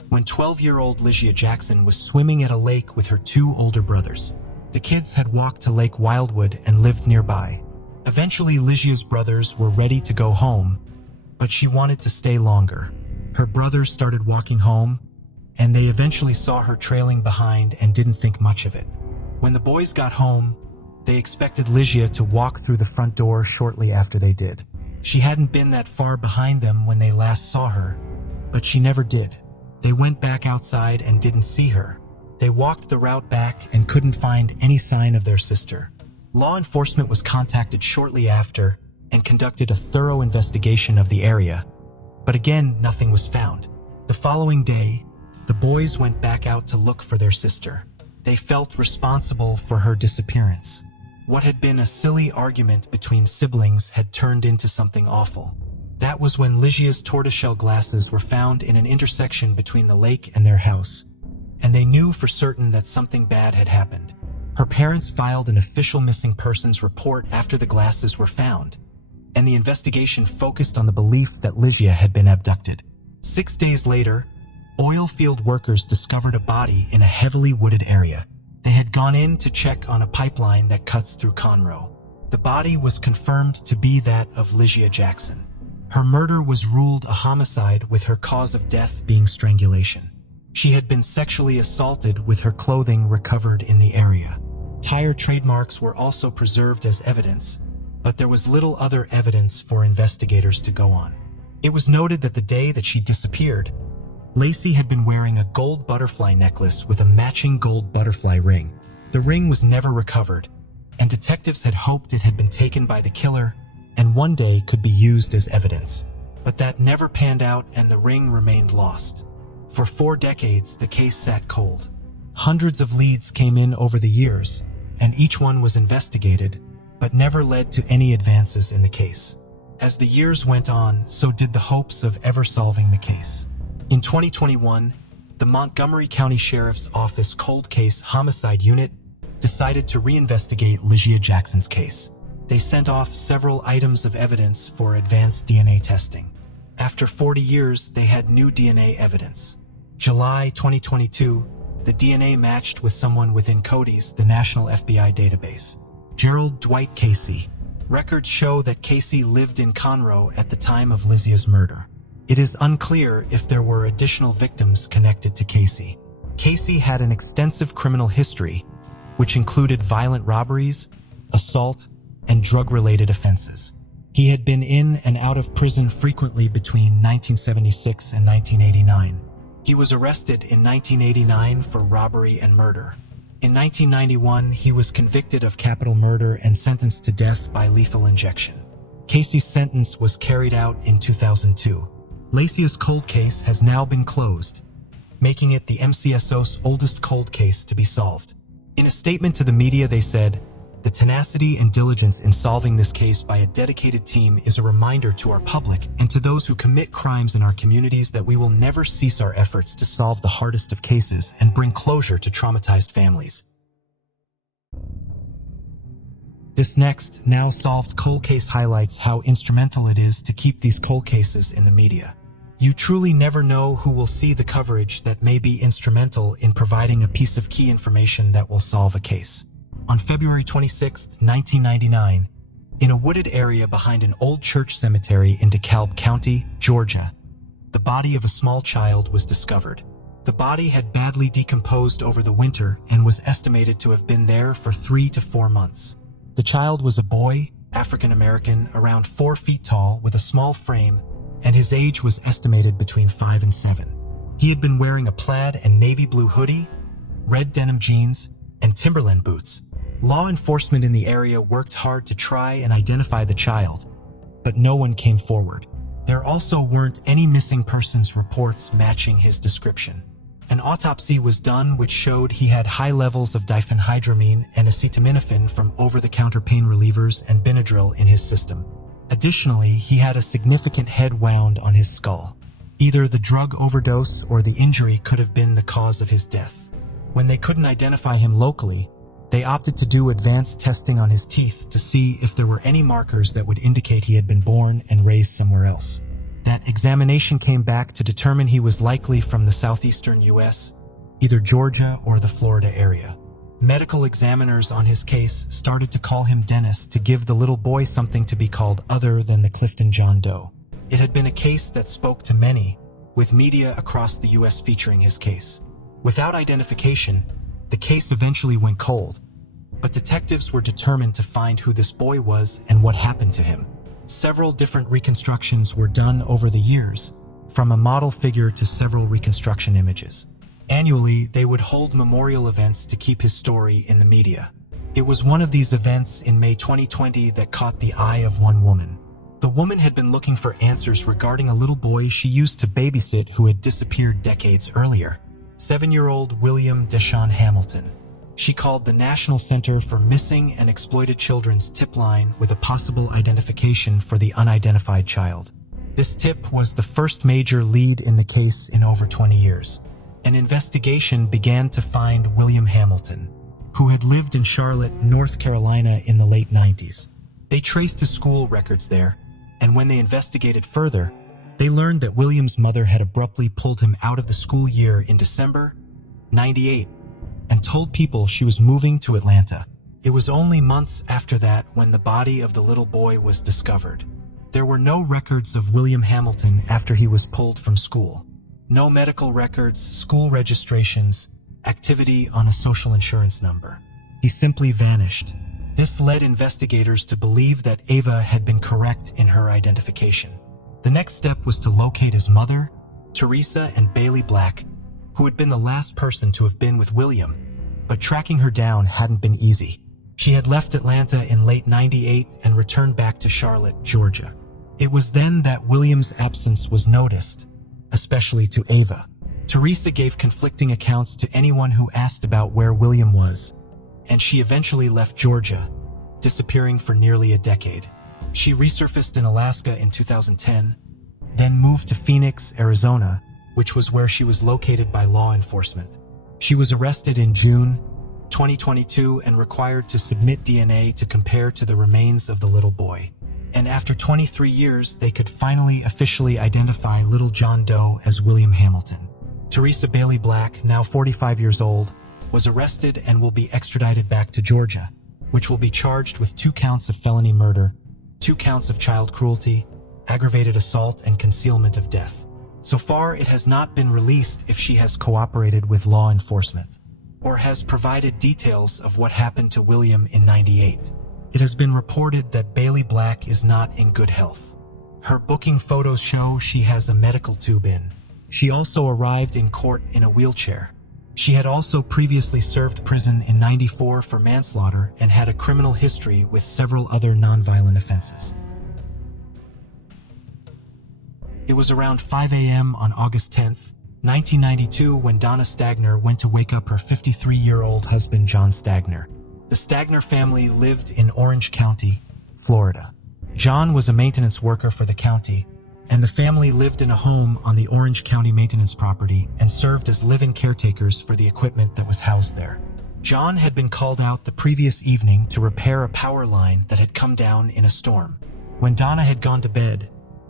when 12-year-old Lygia Jackson was swimming at a lake with her two older brothers. The kids had walked to Lake Wildwood and lived nearby. Eventually, Lygia's brothers were ready to go home, but she wanted to stay longer. Her brothers started walking home, and they eventually saw her trailing behind and didn't think much of it. When the boys got home, they expected Lygia to walk through the front door shortly after they did. She hadn't been that far behind them when they last saw her, but she never did. They went back outside and didn't see her. They walked the route back and couldn't find any sign of their sister. Law enforcement was contacted shortly after and conducted a thorough investigation of the area, but again, nothing was found. The following day, the boys went back out to look for their sister. They felt responsible for her disappearance. What had been a silly argument between siblings had turned into something awful. That was when Lygia's tortoiseshell glasses were found in an intersection between the lake and their house, and they knew for certain that something bad had happened. Her parents filed an official missing persons report after the glasses were found, and the investigation focused on the belief that Lygia had been abducted. 6 days later, oil field workers discovered a body in a heavily wooded area. They had gone in to check on a pipeline that cuts through Conroe. The body was confirmed to be that of Lygia Jackson. Her murder was ruled a homicide with her cause of death being strangulation. She had been sexually assaulted with her clothing recovered in the area. Tire trademarks were also preserved as evidence, but there was little other evidence for investigators to go on. It was noted that the day that she disappeared, Lacey had been wearing a gold butterfly necklace with a matching gold butterfly ring. The ring was never recovered, and detectives had hoped it had been taken by the killer and one day could be used as evidence. But that never panned out and the ring remained lost. For 4 decades, the case sat cold. Hundreds of leads came in over the years, and each one was investigated, but never led to any advances in the case. As the years went on, so did the hopes of ever solving the case. In 2021, the Montgomery County Sheriff's Office Cold Case Homicide Unit decided to reinvestigate Lygia Jackson's case. They sent off several items of evidence for advanced DNA testing. After 40 years, they had new DNA evidence. July 2022, the DNA matched with someone within CODIS, the National FBI database. Gerald Dwight Casey. Records show that Casey lived in Conroe at the time of Lygia's murder. It is unclear if there were additional victims connected to Casey. Casey had an extensive criminal history, which included violent robberies, assault, and drug-related offenses. He had been in and out of prison frequently between 1976 and 1989. He was arrested in 1989 for robbery and murder. In 1991, he was convicted of capital murder and sentenced to death by lethal injection. Casey's sentence was carried out in 2002. Lygia's cold case has now been closed, making it the MCSO's oldest cold case to be solved. In a statement to the media, they said, "The tenacity and diligence in solving this case by a dedicated team is a reminder to our public and to those who commit crimes in our communities that we will never cease our efforts to solve the hardest of cases and bring closure to traumatized families." This next, now solved cold case highlights how instrumental it is to keep these cold cases in the media. You truly never know who will see the coverage that may be instrumental in providing a piece of key information that will solve a case. On February 26, 1999, in a wooded area behind an old church cemetery in DeKalb County, Georgia, the body of a small child was discovered. The body had badly decomposed over the winter and was estimated to have been there for 3 to 4 months. The child was a boy, African American, around 4 feet tall, with a small frame, and his age was estimated between 5 and 7. He had been wearing a plaid and navy blue hoodie, red denim jeans, and Timberland boots. Law enforcement in the area worked hard to try and identify the child, but no one came forward. There also weren't any missing persons reports matching his description. An autopsy was done which showed he had high levels of diphenhydramine and acetaminophen from over-the-counter pain relievers and Benadryl in his system. Additionally, he had a significant head wound on his skull. Either the drug overdose or the injury could have been the cause of his death. When they couldn't identify him locally, they opted to do advanced testing on his teeth to see if there were any markers that would indicate he had been born and raised somewhere else. That examination came back to determine he was likely from the southeastern U.S., either Georgia or the Florida area. Medical examiners on his case started to call him Dennis to give the little boy something to be called other than the Clifton John Doe. It had been a case that spoke to many, with media across the U.S. featuring his case. Without identification, the case eventually went cold, but detectives were determined to find who this boy was and what happened to him. Several different reconstructions were done over the years, from a model figure to several reconstruction images. Annually, they would hold memorial events to keep his story in the media. It was one of these events in May 2020 that caught the eye of one woman. The woman had been looking for answers regarding a little boy she used to babysit who had disappeared decades earlier. 7-year-old William Deshaun Hamilton. She called the National Center for Missing and Exploited Children's tip line with a possible identification for the unidentified child. This tip was the first major lead in the case in over 20 years. An investigation began to find William Hamilton, who had lived in Charlotte, North Carolina in the late 90s. They traced his school records there, and when they investigated further, they learned that William's mother had abruptly pulled him out of the school year in December '98 and told people she was moving to Atlanta. It was only months after that when the body of the little boy was discovered. There were no records of William Hamilton after he was pulled from school. No medical records, school registrations, activity on a social insurance number. He simply vanished. This led investigators to believe that Ava had been correct in her identification. The next step was to locate his mother, Teresa and Bailey Black, who had been the last person to have been with William, but tracking her down hadn't been easy. She had left Atlanta in late '98 and returned back to Charlotte, Georgia. It was then that William's absence was noticed, especially to Ava. Teresa gave conflicting accounts to anyone who asked about where William was, and she eventually left Georgia, disappearing for nearly a decade. She resurfaced in Alaska in 2010, then moved to Phoenix, Arizona, which was where she was located by law enforcement. She was arrested in June 2022 and required to submit DNA to compare to the remains of the little boy. And after 23 years, they could finally officially identify little John Doe as William Hamilton. Teresa Bailey Black, now 45 years old, was arrested and will be extradited back to Georgia, which will be charged with 2 counts of felony murder, 2 counts of child cruelty, aggravated assault, and concealment of death. So far, it has not been released if she has cooperated with law enforcement or has provided details of what happened to William in '98. It has been reported that Bailey Black is not in good health. Her booking photos show she has a medical tube in. She also arrived in court in a wheelchair. She had also previously served prison in '94 for manslaughter and had a criminal history with several other nonviolent offenses. It was around 5 a.m. on August 10th, 1992 when Donna Stagner went to wake up her 53-year-old husband John Stagner. The Stagner family lived in Orange County, Florida. John was a maintenance worker for the county, and the family lived in a home on the Orange County maintenance property and served as live-in caretakers for the equipment that was housed there. John had been called out the previous evening to repair a power line that had come down in a storm. When Donna had gone to bed,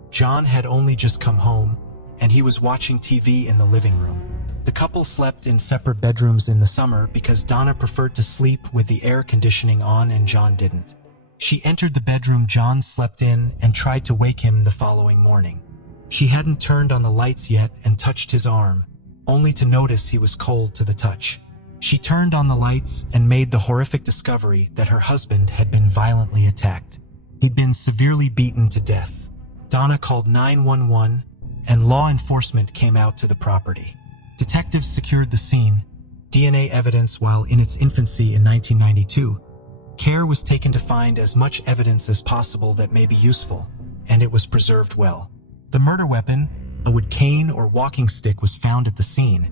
John had only just come home, and he was watching TV in the living room. The couple slept in separate bedrooms in the summer because Donna preferred to sleep with the air conditioning on and John didn't. She entered the bedroom John slept in and tried to wake him the following morning. She hadn't turned on the lights yet and touched his arm, only to notice he was cold to the touch. She turned on the lights and made the horrific discovery that her husband had been violently attacked. He'd been severely beaten to death. Donna called 911 and law enforcement came out to the property. Detectives secured the scene, DNA evidence while in its infancy in 1992. Care was taken to find as much evidence as possible that may be useful, and it was preserved well. The murder weapon, a wood cane or walking stick, was found at the scene,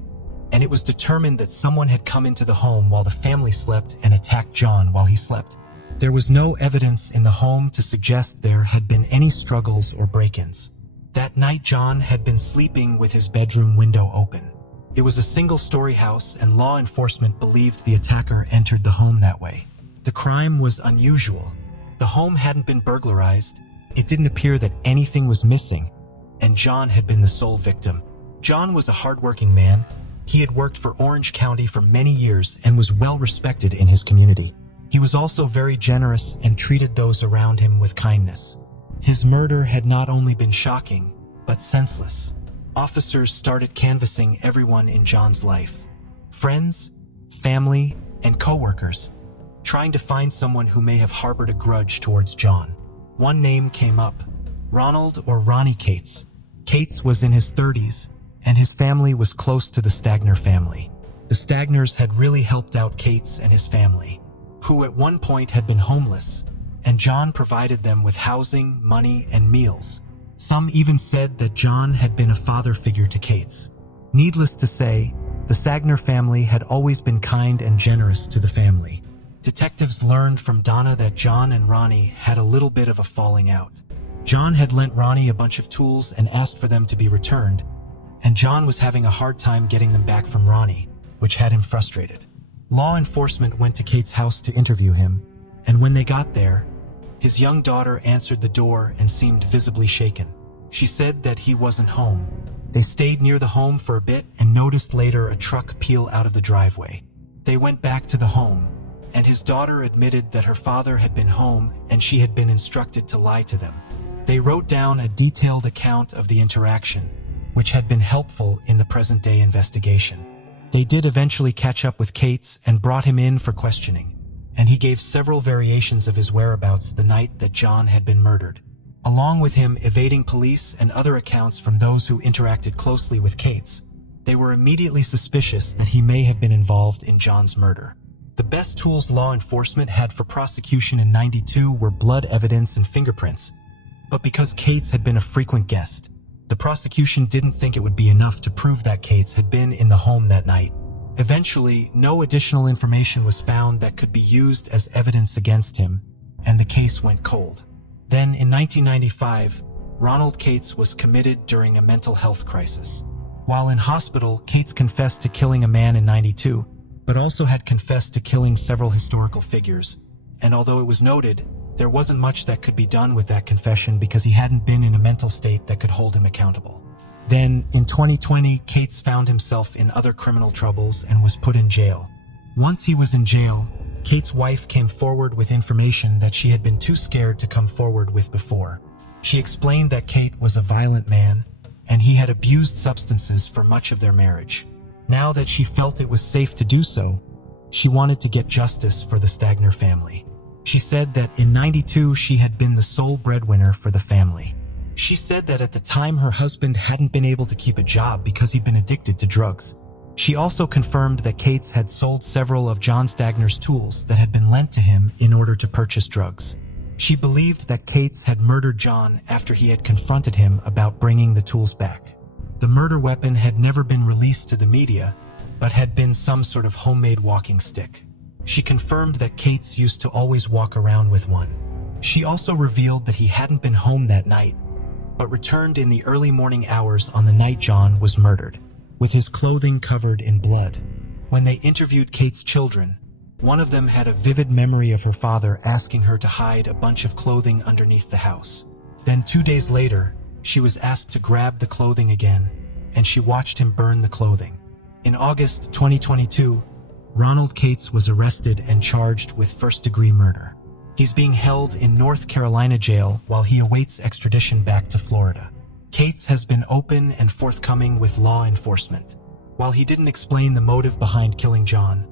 and it was determined that someone had come into the home while the family slept and attacked John while he slept. There was no evidence in the home to suggest there had been any struggles or break-ins. That night, John had been sleeping with his bedroom window open. It was a single-story house, and law enforcement believed the attacker entered the home that way. The crime was unusual. The home hadn't been burglarized. It didn't appear that anything was missing, and John had been the sole victim. John was a hardworking man. He had worked for Orange County for many years and was well respected in his community. He was also very generous and treated those around him with kindness. His murder had not only been shocking, but senseless. Officers started canvassing everyone in John's life. Friends, family, and co-workers, trying to find someone who may have harbored a grudge towards John. One name came up: Ronald or Ronnie Cates. Cates was in his 30s, and his family was close to the Stagner family. The Stagners had really helped out Cates and his family, who at one point had been homeless, and John provided them with housing, money, and meals. Some even said that John had been a father figure to Cates. Needless to say, the Stagner family had always been kind and generous to the family. Detectives learned from Donna that John and Ronnie had a little bit of a falling out. John had lent Ronnie a bunch of tools and asked for them to be returned, and John was having a hard time getting them back from Ronnie, which had him frustrated. Law enforcement went to Cates' house to interview him, and when they got there, his young daughter answered the door and seemed visibly shaken. She said that he wasn't home. They stayed near the home for a bit and noticed later a truck peel out of the driveway. They went back to the home, and his daughter admitted that her father had been home and she had been instructed to lie to them. They wrote down a detailed account of the interaction, which had been helpful in the present-day investigation. They did eventually catch up with Cates and brought him in for questioning, and he gave several variations of his whereabouts the night that John had been murdered, along with him evading police and other accounts from those who interacted closely with Cates. They were immediately suspicious that he may have been involved in John's murder. The best tools law enforcement had for prosecution in '92 were blood evidence and fingerprints, but because Cates had been a frequent guest, the prosecution didn't think it would be enough to prove that Cates had been in the home that night. Eventually, no additional information was found that could be used as evidence against him, and the case went cold. Then, in 1995, Ronald Cates was committed during a mental health crisis. While in hospital, Cates confessed to killing a man in '92, but also had confessed to killing several historical figures, and although it was noted, there wasn't much that could be done with that confession because he hadn't been in a mental state that could hold him accountable. Then, in 2020, Cates found himself in other criminal troubles and was put in jail. Once he was in jail, Cates' wife came forward with information that she had been too scared to come forward with before. She explained that Cates was a violent man, and he had abused substances for much of their marriage. Now that she felt it was safe to do so, she wanted to get justice for the Stagner family. She said that in '92 she had been the sole breadwinner for the family. She said that at the time her husband hadn't been able to keep a job because he'd been addicted to drugs. She also confirmed that Cates had sold several of John Stagner's tools that had been lent to him in order to purchase drugs. She believed that Cates had murdered John after he had confronted him about bringing the tools back. The murder weapon had never been released to the media, but had been some sort of homemade walking stick. She confirmed that Cates used to always walk around with one. She also revealed that he hadn't been home that night, but returned in the early morning hours on the night John was murdered, with his clothing covered in blood. When they interviewed Cates' children, one of them had a vivid memory of her father asking her to hide a bunch of clothing underneath the house. Then 2 days later, she was asked to grab the clothing again, and she watched him burn the clothing. In August 2022, Ronald Cates was arrested and charged with first-degree murder. He's being held in North Carolina jail while he awaits extradition back to Florida. Cates has been open and forthcoming with law enforcement. While he didn't explain the motive behind killing John,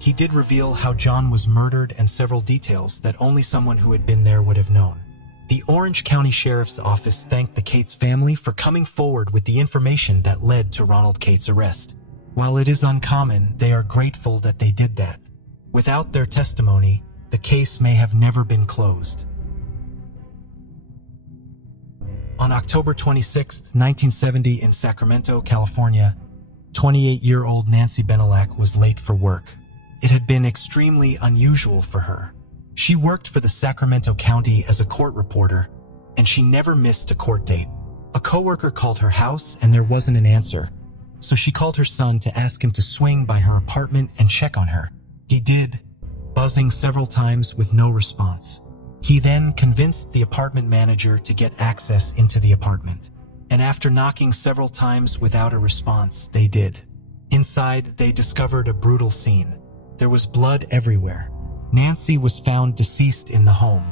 he did reveal how John was murdered and several details that only someone who had been there would have known. The Orange County Sheriff's Office thanked the Cates family for coming forward with the information that led to Ronald Cates' arrest. While it is uncommon, they are grateful that they did that. Without their testimony, the case may have never been closed. On October 26, 1970 in Sacramento, California, 28-year-old Nancy Benelak was late for work. It had been extremely unusual for her. She worked for the Sacramento County as a court reporter, and she never missed a court date. A coworker called her house and there wasn't an answer, so she called her son to ask him to swing by her apartment and check on her. He did, buzzing several times with no response. He then convinced the apartment manager to get access into the apartment, and after knocking several times without a response, they did. Inside, they discovered a brutal scene. There was blood everywhere. Nancy was found deceased in the home.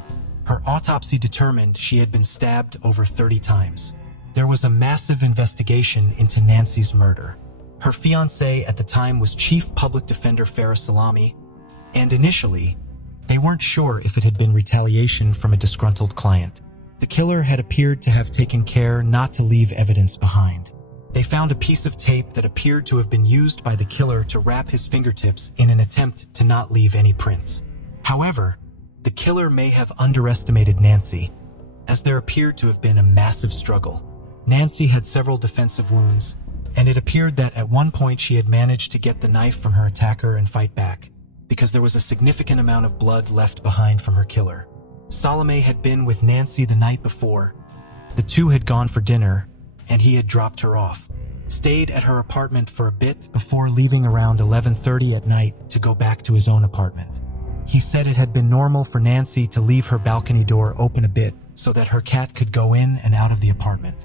Her autopsy determined she had been stabbed over 30 times. There was a massive investigation into Nancy's murder. Her fiancé at the time was Chief Public Defender Farah Salami, and initially, they weren't sure if it had been retaliation from a disgruntled client. The killer had appeared to have taken care not to leave evidence behind. They found a piece of tape that appeared to have been used by the killer to wrap his fingertips in an attempt to not leave any prints. However, the killer may have underestimated Nancy, as there appeared to have been a massive struggle. Nancy had several defensive wounds, and it appeared that at one point she had managed to get the knife from her attacker and fight back, because there was a significant amount of blood left behind from her killer. Salome had been with Nancy the night before. The two had gone for dinner, and he had dropped her off, stayed at her apartment for a bit before leaving around 11:30 at night to go back to his own apartment. He said it had been normal for Nancy to leave her balcony door open a bit so that her cat could go in and out of the apartment.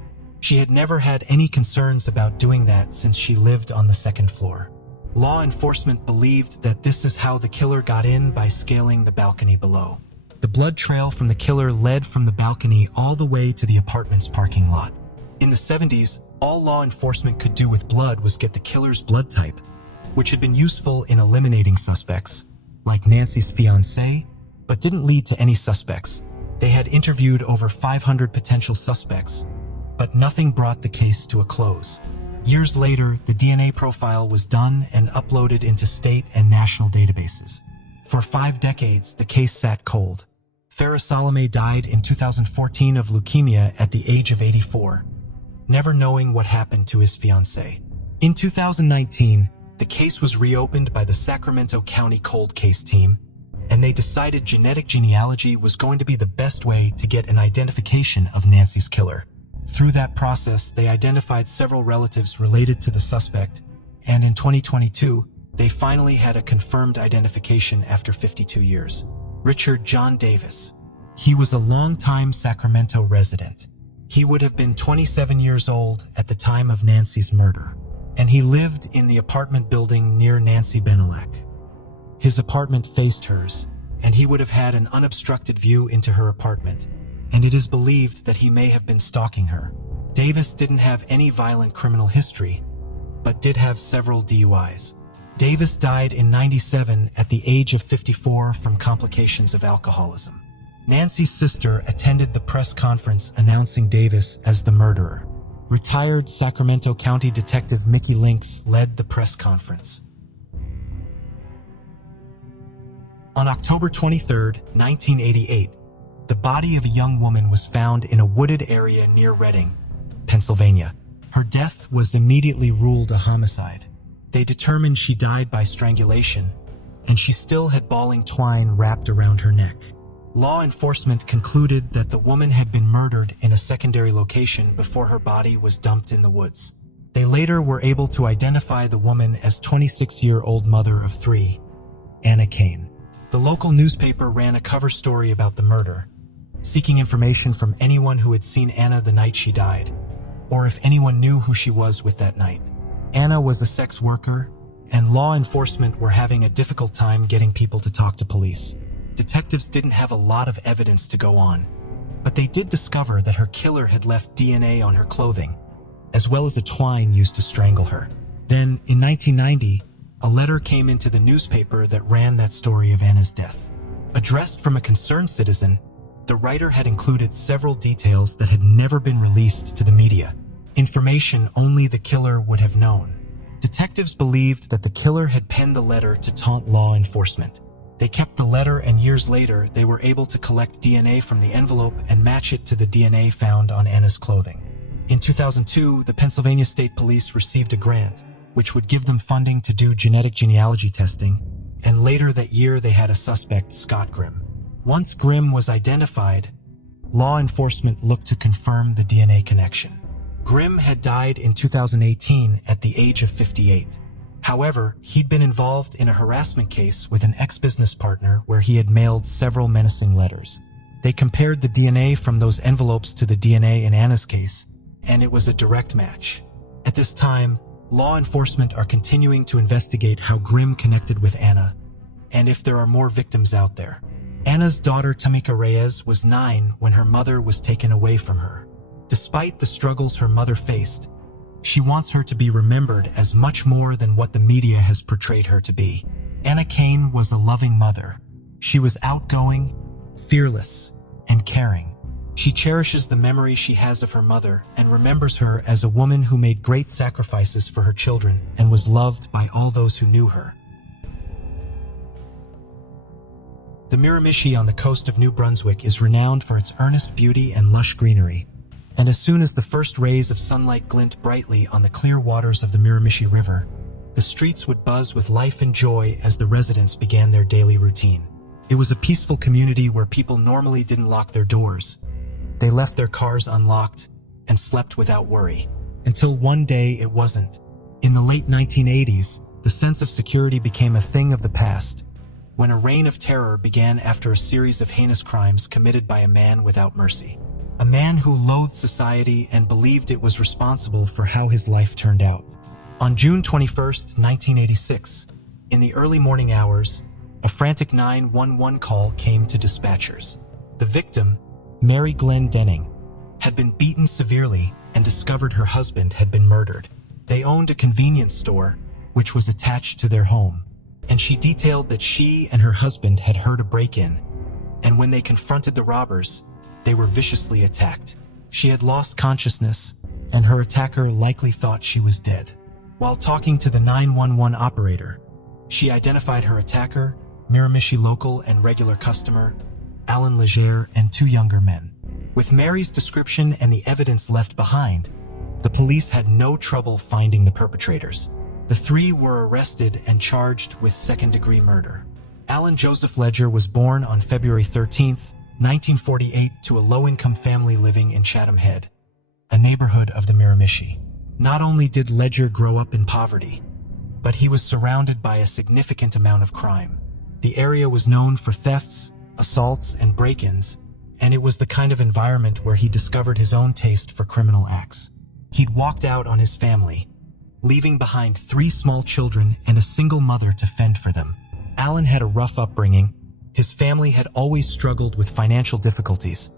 She had never had any concerns about doing that since she lived on the second floor. Law enforcement believed that this is how the killer got in by scaling the balcony below. The blood trail from the killer led from the balcony all the way to the apartment's parking lot. In the 70s, all law enforcement could do with blood was get the killer's blood type, which had been useful in eliminating suspects, like Nancy's fiancé, but didn't lead to any suspects. They had interviewed over 500 potential suspects, but nothing brought the case to a close. Years later, the DNA profile was done and uploaded into state and national databases. For 5 decades, the case sat cold. Farah Salome died in 2014 of leukemia at the age of 84, never knowing what happened to his fiancée. In 2019, the case was reopened by the Sacramento County Cold Case Team, and they decided genetic genealogy was going to be the best way to get an identification of Nancy's killer. Through that process, they identified several relatives related to the suspect, and in 2022, they finally had a confirmed identification after 52 years. Richard John Davis. He was a longtime Sacramento resident. He would have been 27 years old at the time of Nancy's murder, and he lived in the apartment building near Nancy Benelak. His apartment faced hers, and he would have had an unobstructed view into her apartment, and it is believed that he may have been stalking her. Davis didn't have any violent criminal history, but did have several DUIs. Davis died in '97 at the age of 54 from complications of alcoholism. Nancy's sister attended the press conference announcing Davis as the murderer. Retired Sacramento County Detective Mickey Lynx led the press conference. On October 23, 1988, the body of a young woman was found in a wooded area near Reading, Pennsylvania. Her death was immediately ruled a homicide. They determined she died by strangulation, and she still had balling twine wrapped around her neck. Law enforcement concluded that the woman had been murdered in a secondary location before her body was dumped in the woods. They later were able to identify the woman as 26-year-old mother of 3, Anna Kane. The local newspaper ran a cover story about the murder, seeking information from anyone who had seen Anna the night she died, or if anyone knew who she was with that night. Anna was a sex worker, and law enforcement were having a difficult time getting people to talk to police. Detectives didn't have a lot of evidence to go on, but they did discover that her killer had left DNA on her clothing, as well as a twine used to strangle her. Then, in 1990, a letter came into the newspaper that ran that story of Anna's death. Addressed from a concerned citizen, the writer had included several details that had never been released to the media, information only the killer would have known. Detectives believed that the killer had penned the letter to taunt law enforcement. They kept the letter, and years later, they were able to collect DNA from the envelope and match it to the DNA found on Anna's clothing. In 2002, the Pennsylvania State Police received a grant, which would give them funding to do genetic genealogy testing, and later that year they had a suspect, Scott Grimm. Once Grimm was identified, law enforcement looked to confirm the DNA connection. Grimm had died in 2018 at the age of 58. However, he'd been involved in a harassment case with an ex-business partner where he had mailed several menacing letters. They compared the DNA from those envelopes to the DNA in Anna's case, and it was a direct match. At this time, law enforcement are continuing to investigate how Grimm connected with Anna, and if there are more victims out there. Anna's daughter Tamika Reyes was 9 when her mother was taken away from her. Despite the struggles her mother faced, she wants her to be remembered as much more than what the media has portrayed her to be. Anna Kane was a loving mother. She was outgoing, fearless, and caring. She cherishes the memory she has of her mother and remembers her as a woman who made great sacrifices for her children and was loved by all those who knew her. The Miramichi on the coast of New Brunswick is renowned for its earnest beauty and lush greenery. And as soon as the first rays of sunlight glint brightly on the clear waters of the Miramichi River, the streets would buzz with life and joy as the residents began their daily routine. It was a peaceful community where people normally didn't lock their doors. They left their cars unlocked and slept without worry. Until one day it wasn't. In the late 1980s, the sense of security became a thing of the past, when a reign of terror began after a series of heinous crimes committed by a man without mercy. A man who loathed society and believed it was responsible for how his life turned out. On June 21, 1986, in the early morning hours, a frantic 911 call came to dispatchers. The victim, Mary Glenn Denning, had been beaten severely and discovered her husband had been murdered. They owned a convenience store, which was attached to their home, and she detailed that she and her husband had heard a break-in, and when they confronted the robbers, they were viciously attacked. She had lost consciousness, and her attacker likely thought she was dead. While talking to the 911 operator, she identified her attacker, Miramichi local and regular customer, Alan Leger, and 2 younger men. With Mary's description and the evidence left behind, the police had no trouble finding the perpetrators. The 3 were arrested and charged with second-degree murder. Alan Joseph Leger was born on February 13, 1948, to a low-income family living in Chatham Head, a neighborhood of the Miramichi. Not only did Leger grow up in poverty, but he was surrounded by a significant amount of crime. The area was known for thefts, assaults, and break-ins, and it was the kind of environment where he discovered his own taste for criminal acts. He'd walked out on his family, leaving behind 3 small children and a single mother to fend for them. Alan had a rough upbringing. His family had always struggled with financial difficulties,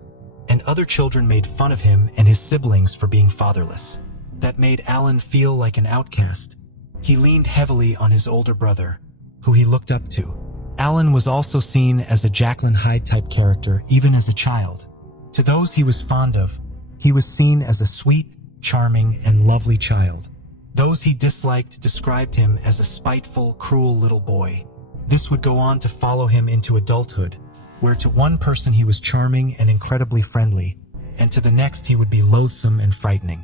and other children made fun of him and his siblings for being fatherless. That made Alan feel like an outcast. He leaned heavily on his older brother, who he looked up to. Alan was also seen as a Jacqueline Hyde-type character even as a child. To those he was fond of, he was seen as a sweet, charming, and lovely child. Those he disliked described him as a spiteful, cruel little boy. This would go on to follow him into adulthood, where to one person he was charming and incredibly friendly, and to the next he would be loathsome and frightening.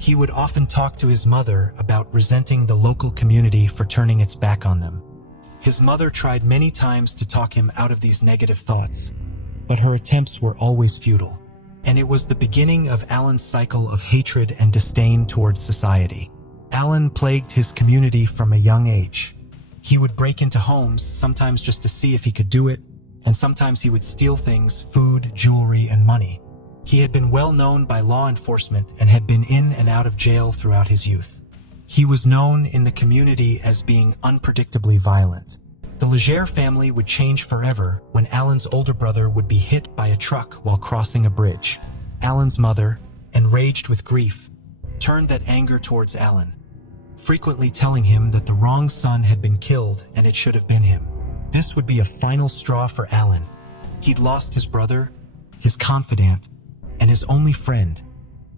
He would often talk to his mother about resenting the local community for turning its back on them. His mother tried many times to talk him out of these negative thoughts, but her attempts were always futile. And it was the beginning of Alan's cycle of hatred and disdain towards society. Alan plagued his community from a young age. He would break into homes, sometimes just to see if he could do it, and sometimes he would steal things, food, jewelry, and money. He had been well known by law enforcement and had been in and out of jail throughout his youth. He was known in the community as being unpredictably violent. The Leger family would change forever when Alan's older brother would be hit by a truck while crossing a bridge. Alan's mother, enraged with grief, turned that anger towards Alan, frequently telling him that the wrong son had been killed and it should have been him. This would be a final straw for Alan. He'd lost his brother, his confidant, and his only friend,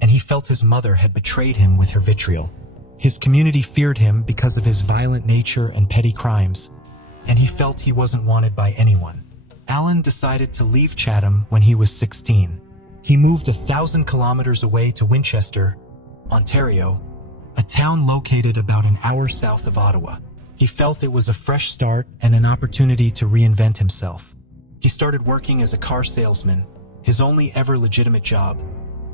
and he felt his mother had betrayed him with her vitriol. His community feared him because of his violent nature and petty crimes, and he felt he wasn't wanted by anyone. Alan decided to leave Chatham when he was 16. He moved 1,000 kilometers away to Winchester, Ontario, a town located about an hour south of Ottawa. He felt it was a fresh start and an opportunity to reinvent himself. He started working as a car salesman, his only ever legitimate job,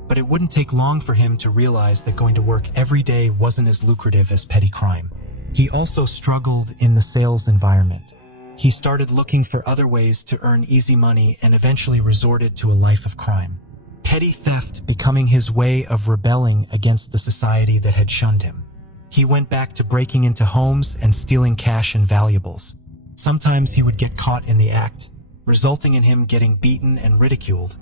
But it wouldn't take long for him to realize that going to work every day wasn't as lucrative as petty crime. He also struggled in the sales environment. He started looking for other ways to earn easy money and eventually resorted to a life of crime. Petty theft becoming his way of rebelling against the society that had shunned him. He went back to breaking into homes and stealing cash and valuables. Sometimes he would get caught in the act, resulting in him getting beaten and ridiculed,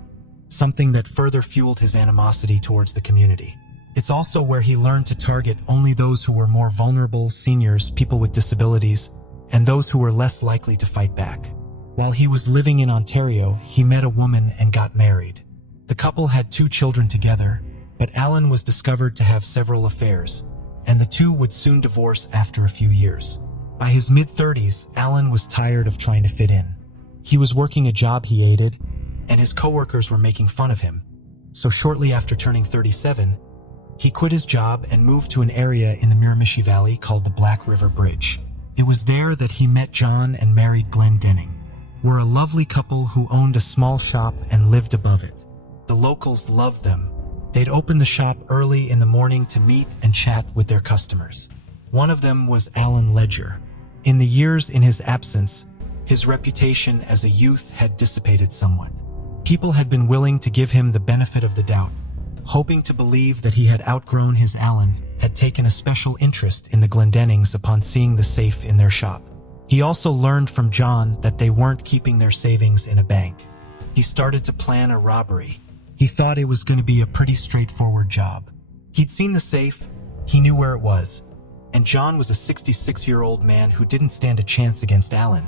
something that further fueled his animosity towards the community. It's also where he learned to target only those who were more vulnerable, seniors, people with disabilities, and those who were less likely to fight back. While he was living in Ontario, he met a woman and got married. The couple had 2 children together, but Alan was discovered to have several affairs, and the two would soon divorce after a few years. By his mid-30s, Alan was tired of trying to fit in. He was working a job he hated, and his coworkers were making fun of him. So shortly after turning 37, he quit his job and moved to an area in the Miramichi Valley called the Black River Bridge. It was there that he met John and married Glenn Denning, were a lovely couple who owned a small shop and lived above it. The locals loved them. They'd open the shop early in the morning to meet and chat with their customers. One of them was Alan Ledger. In the years in his absence, his reputation as a youth had dissipated somewhat. People had been willing to give him the benefit of the doubt, hoping to believe that he had outgrown his Alan, had taken a special interest in the Glendennings upon seeing the safe in their shop. He also learned from John that they weren't keeping their savings in a bank. He started to plan a robbery. He thought it was going to be a pretty straightforward job. He'd seen the safe, he knew where it was, and John was a 66-year-old man who didn't stand a chance against Alan,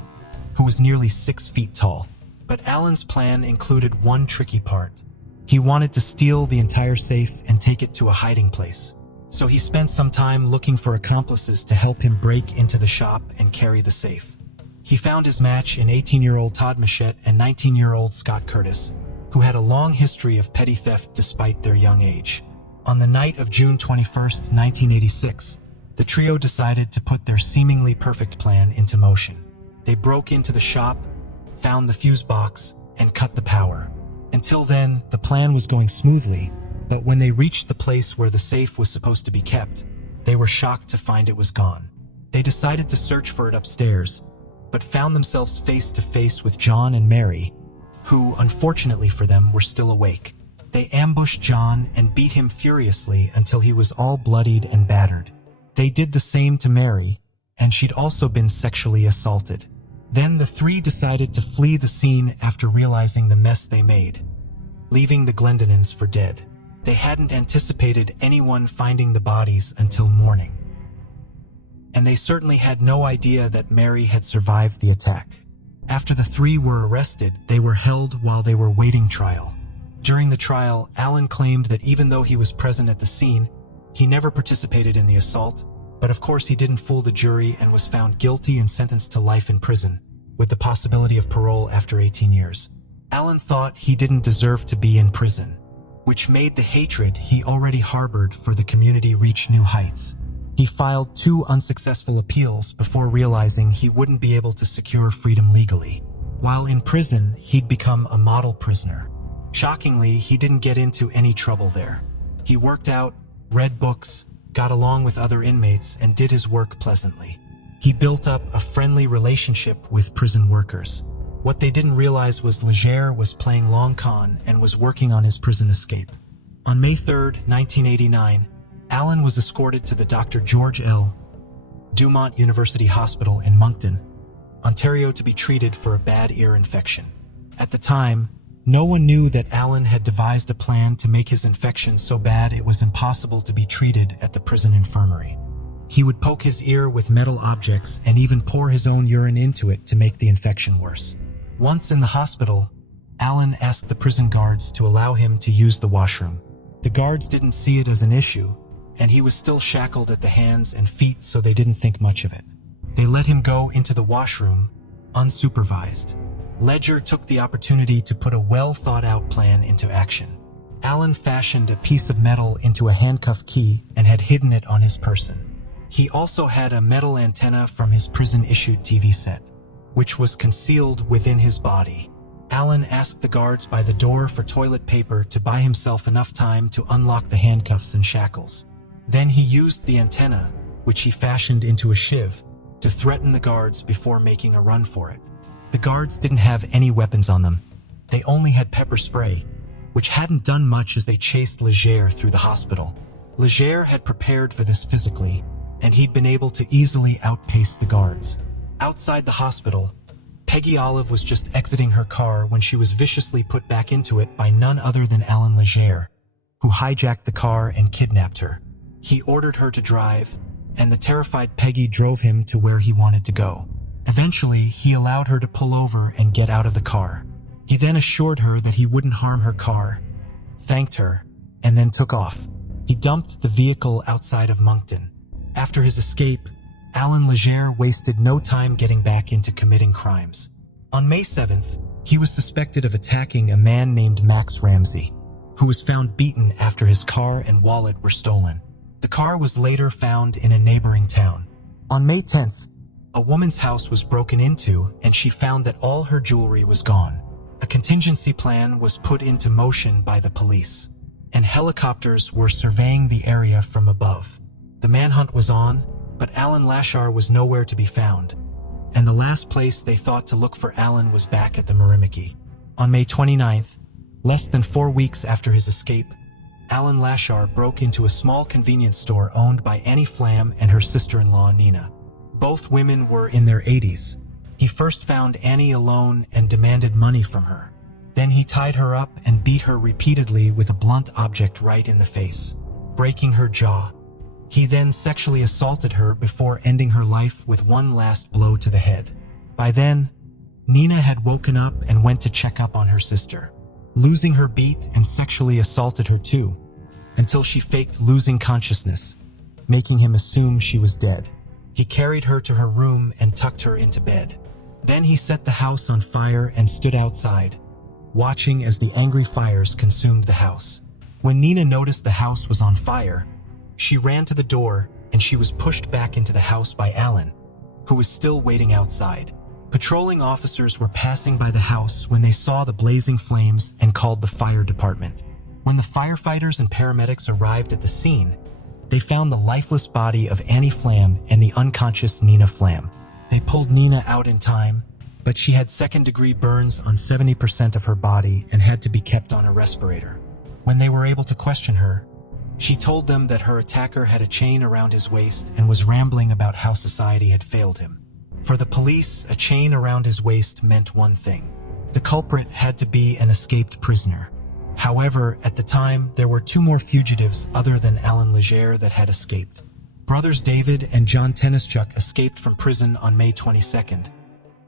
who was nearly 6 feet tall. But Alan's plan included one tricky part. He wanted to steal the entire safe and take it to a hiding place. So he spent some time looking for accomplices to help him break into the shop and carry the safe. He found his match in 18-year-old Todd Machette and 19-year-old Scott Curtis, who had a long history of petty theft despite their young age. On the night of June 21st, 1986, the trio decided to put their seemingly perfect plan into motion. They broke into the shop, found the fuse box, and cut the power. Until then, the plan was going smoothly, but when they reached the place where the safe was supposed to be kept, they were shocked to find it was gone. They decided to search for it upstairs, but found themselves face to face with John and Mary, who, unfortunately for them, were still awake. They ambushed John and beat him furiously until he was all bloodied and battered. They did the same to Mary, and she'd also been sexually assaulted. Then the three decided to flee the scene after realizing the mess they made, leaving the Glendennings for dead. They hadn't anticipated anyone finding the bodies until morning. And they certainly had no idea that Mary had survived the attack. After the three were arrested, they were held while they were waiting trial. During the trial, Alan claimed that even though he was present at the scene, he never participated in the assault, but of course he didn't fool the jury and was found guilty and sentenced to life in prison, with the possibility of parole after 18 years. Alan thought he didn't deserve to be in prison, which made the hatred he already harbored for the community reach new heights. He filed 2 unsuccessful appeals before realizing he wouldn't be able to secure freedom legally. While in prison, he'd become a model prisoner. Shockingly, he didn't get into any trouble there. He worked out, read books, got along with other inmates, and did his work pleasantly. He built up a friendly relationship with prison workers. What they didn't realize was Leger was playing long con and was working on his prison escape. On May 3, 1989, Alan was escorted to the Dr. George L. Dumont University Hospital in Moncton, Ontario, to be treated for a bad ear infection. At the time, no one knew that Alan had devised a plan to make his infection so bad it was impossible to be treated at the prison infirmary. He would poke his ear with metal objects and even pour his own urine into it to make the infection worse. Once in the hospital, Alan asked the prison guards to allow him to use the washroom. The guards didn't see it as an issue, and he was still shackled at the hands and feet, so they didn't think much of it. They let him go into the washroom, unsupervised. Ledger took the opportunity to put a well-thought-out plan into action. Alan fashioned a piece of metal into a handcuff key and had hidden it on his person. He also had a metal antenna from his prison-issued TV set, which was concealed within his body. Alan asked the guards by the door for toilet paper to buy himself enough time to unlock the handcuffs and shackles. Then he used the antenna, which he fashioned into a shiv, to threaten the guards before making a run for it. The guards didn't have any weapons on them. They only had pepper spray, which hadn't done much as they chased Leger through the hospital. Leger had prepared for this physically, and he'd been able to easily outpace the guards. Outside the hospital, Peggy Olive was just exiting her car when she was viciously put back into it by none other than Alan Leger, who hijacked the car and kidnapped her. He ordered her to drive, and the terrified Peggy drove him to where he wanted to go. Eventually, he allowed her to pull over and get out of the car. He then assured her that he wouldn't harm her car, thanked her, and then took off. He dumped the vehicle outside of Moncton. After his escape, Alan Leger wasted no time getting back into committing crimes. On May 7th, he was suspected of attacking a man named Max Ramsey, who was found beaten after his car and wallet were stolen. The car was later found in a neighboring town. On May 10th, a woman's house was broken into and she found that all her jewelry was gone. A contingency plan was put into motion by the police, and helicopters were surveying the area from above. The manhunt was on, but Alan Lashar was nowhere to be found, and the last place they thought to look for Alan was back at the Mirimichi. On May 29th, less than 4 weeks after his escape, Alan Lashar broke into a small convenience store owned by Annie Flam and her sister-in-law Nina. Both women were in their 80s. He first found Annie alone and demanded money from her. Then he tied her up and beat her repeatedly with a blunt object right in the face, breaking her jaw. He then sexually assaulted her before ending her life with one last blow to the head. By then, Nina had woken up and went to check up on her sister, losing her beat and sexually assaulted her too, until she faked losing consciousness, making him assume she was dead. He carried her to her room and tucked her into bed. Then he set the house on fire and stood outside, watching as the angry fires consumed the house. When Nina noticed the house was on fire, she ran to the door and she was pushed back into the house by Alan, who was still waiting outside. Patrolling officers were passing by the house when they saw the blazing flames and called the fire department. When the firefighters and paramedics arrived at the scene, they found the lifeless body of Annie Flam and the unconscious Nina Flam. They pulled Nina out in time, but she had second-degree burns on 70% of her body and had to be kept on a respirator. When they were able to question her, she told them that her attacker had a chain around his waist and was rambling about how society had failed him. For the police, a chain around his waist meant one thing: the culprit had to be an escaped prisoner. However, at the time, there were 2 more fugitives other than Alan Leger that had escaped. Brothers David and John Tennischuk escaped from prison on May 22nd,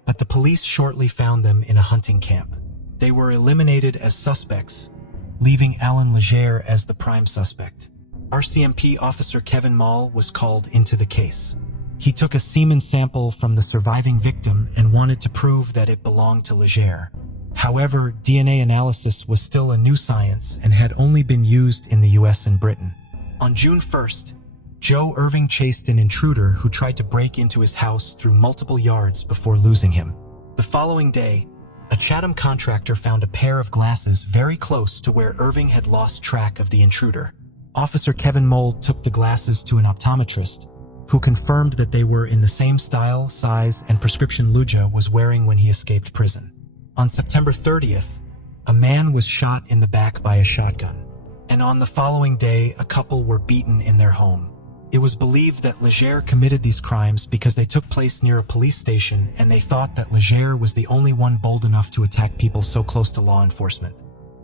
but the police shortly found them in a hunting camp. They were eliminated as suspects, leaving Alan Leger as the prime suspect. RCMP officer Kevin Mall was called into the case. He took a semen sample from the surviving victim and wanted to prove that it belonged to Leger. However, DNA analysis was still a new science and had only been used in the US and Britain. On June 1st, Joe Irving chased an intruder who tried to break into his house through multiple yards before losing him. The following day, a Chatham contractor found a pair of glasses very close to where Irving had lost track of the intruder. Officer Kevin Mold took the glasses to an optometrist, who confirmed that they were in the same style, size, and prescription Luja was wearing when he escaped prison. On September 30th, a man was shot in the back by a shotgun, and on the following day, a couple were beaten in their home. It was believed that Leger committed these crimes because they took place near a police station and they thought that Leger was the only one bold enough to attack people so close to law enforcement.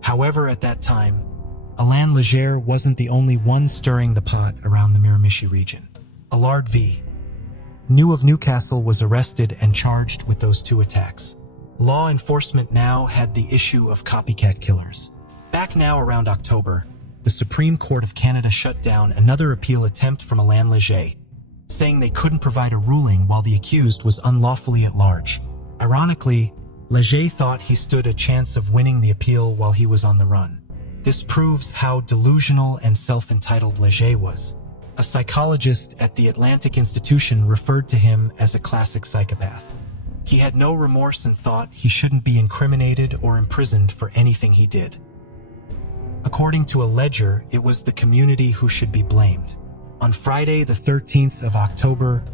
However, at that time, Alain Leger wasn't the only one stirring the pot around the Miramichi region. Allard V. New of Newcastle was arrested and charged with those 2 attacks. Law enforcement now had the issue of copycat killers. Back now around October, the Supreme Court of Canada shut down another appeal attempt from Alain Leger, saying they couldn't provide a ruling while the accused was unlawfully at large. Ironically, Leger thought he stood a chance of winning the appeal while he was on the run. This proves how delusional and self-entitled Leger was. A psychologist at the Atlantic Institution referred to him as a classic psychopath. He had no remorse and thought he shouldn't be incriminated or imprisoned for anything he did. According to a ledger, it was the community who should be blamed. On Friday, the 13th of October,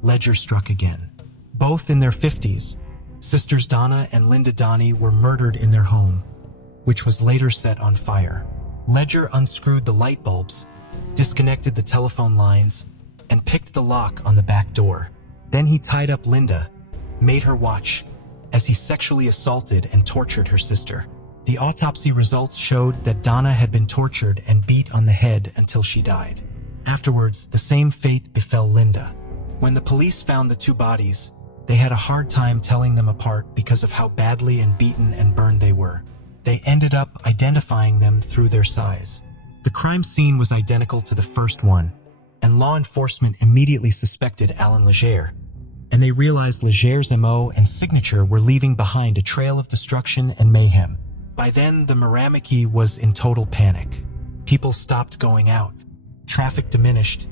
Ledger struck again. Both in their 50s, sisters Donna and Linda Donnie were murdered in their home, which was later set on fire. Ledger unscrewed the light bulbs, disconnected the telephone lines, and picked the lock on the back door. Then he tied up Linda, made her watch, as he sexually assaulted and tortured her sister. The autopsy results showed that Donna had been tortured and beat on the head until she died. Afterwards, the same fate befell Linda. When the police found the two bodies, they had a hard time telling them apart because of how badly and beaten and burned they were. They ended up identifying them through their size. The crime scene was identical to the first one, and law enforcement immediately suspected Alan Leger, and they realized Leger's MO and signature were leaving behind a trail of destruction and mayhem. By then, the Miramichi was in total panic. People stopped going out, traffic diminished,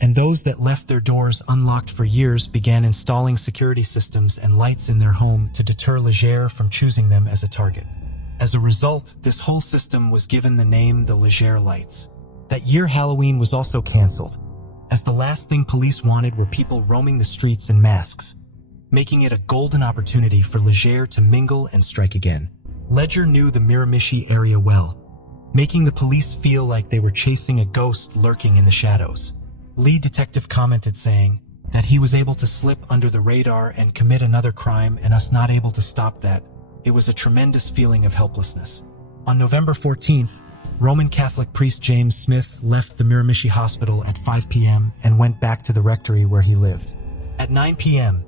and those that left their doors unlocked for years began installing security systems and lights in their home to deter Leger from choosing them as a target. As a result, this whole system was given the name the Leger Lights. That year, Halloween was also canceled, as the last thing police wanted were people roaming the streets in masks, making it a golden opportunity for Leger to mingle and strike again. Ledger knew the Miramichi area well, making the police feel like they were chasing a ghost lurking in the shadows. Lead detective commented saying that he was able to slip under the radar and commit another crime and us not able to stop that. It was a tremendous feeling of helplessness. On November 14th, Roman Catholic priest James Smith left the Miramichi Hospital at 5 p.m. and went back to the rectory where he lived. At 9 p.m.,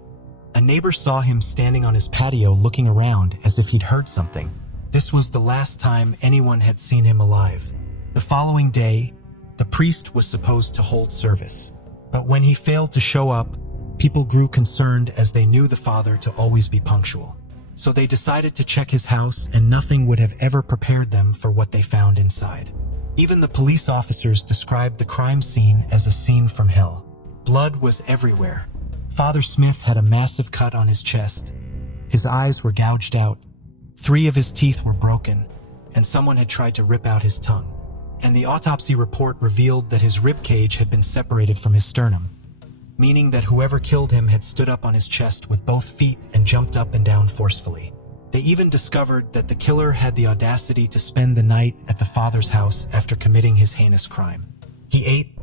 a neighbor saw him standing on his patio looking around as if he'd heard something. This was the last time anyone had seen him alive. The following day, the priest was supposed to hold service, but when he failed to show up, people grew concerned as they knew the father to always be punctual. So they decided to check his house, and nothing would have ever prepared them for what they found inside. Even the police officers described the crime scene as a scene from hell. Blood was everywhere. Father Smith had a massive cut on his chest. His eyes were gouged out. 3 of his teeth were broken, and someone had tried to rip out his tongue. And the autopsy report revealed that his rib cage had been separated from his sternum, meaning that whoever killed him had stood up on his chest with both feet and jumped up and down forcefully. They even discovered that the killer had the audacity to spend the night at the father's house after committing his heinous crime. He ate,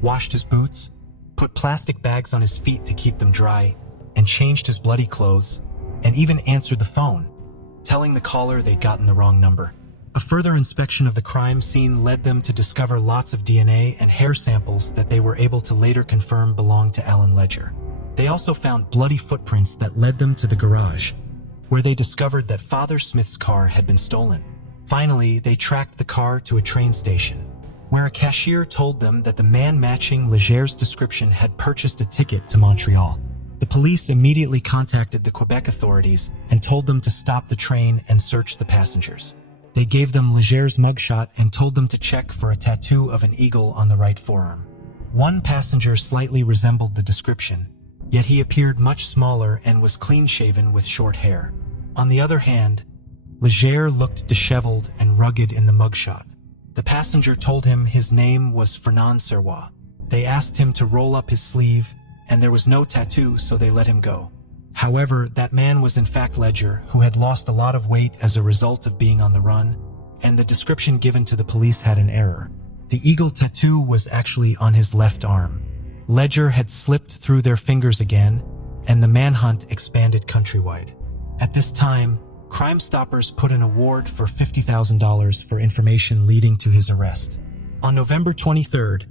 washed his boots, put plastic bags on his feet to keep them dry, and changed his bloody clothes, and even answered the phone, telling the caller they'd gotten the wrong number. A further inspection of the crime scene led them to discover lots of DNA and hair samples that they were able to later confirm belonged to Alan Ledger. They also found bloody footprints that led them to the garage, where they discovered that Father Smith's car had been stolen. Finally, they tracked the car to a train station, where a cashier told them that the man matching Leger's description had purchased a ticket to Montreal. The police immediately contacted the Quebec authorities and told them to stop the train and search the passengers. They gave them Leger's mugshot and told them to check for a tattoo of an eagle on the right forearm. One passenger slightly resembled the description, yet he appeared much smaller and was clean-shaven with short hair. On the other hand, Leger looked disheveled and rugged in the mugshot. The passenger told him his name was Fernand Serrois. They asked him to roll up his sleeve, and there was no tattoo, so they let him go. However, that man was in fact Ledger, who had lost a lot of weight as a result of being on the run, and the description given to the police had an error. The eagle tattoo was actually on his left arm. Ledger had slipped through their fingers again, and the manhunt expanded countrywide. At this time, Crime Stoppers put an award for $50,000 for information leading to his arrest. On November 23rd,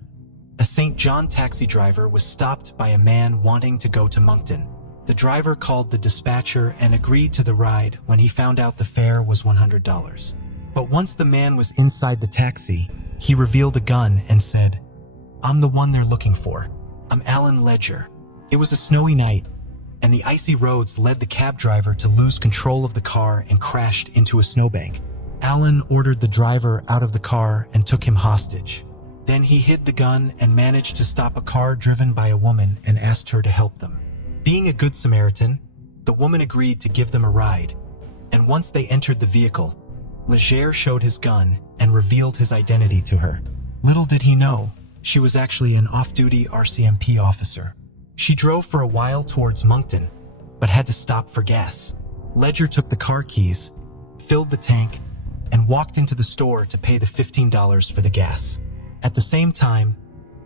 a St. John taxi driver was stopped by a man wanting to go to Moncton. The driver called the dispatcher and agreed to the ride when he found out the fare was $100. But once the man was inside the taxi, he revealed a gun and said, "I'm the one they're looking for. I'm Alan Ledger." It was a snowy night, and the icy roads led the cab driver to lose control of the car and crashed into a snowbank. Alan ordered the driver out of the car and took him hostage. Then he hid the gun and managed to stop a car driven by a woman and asked her to help them. Being a good Samaritan, The woman agreed to give them a ride, and once they entered the vehicle, Leger showed his gun and revealed his identity to her. Little did he know, she was actually an off-duty RCMP officer. She drove for a while towards Moncton, but had to stop for gas. Leger took the car keys, filled the tank, and walked into the store to pay the $15 for the gas. At the same time,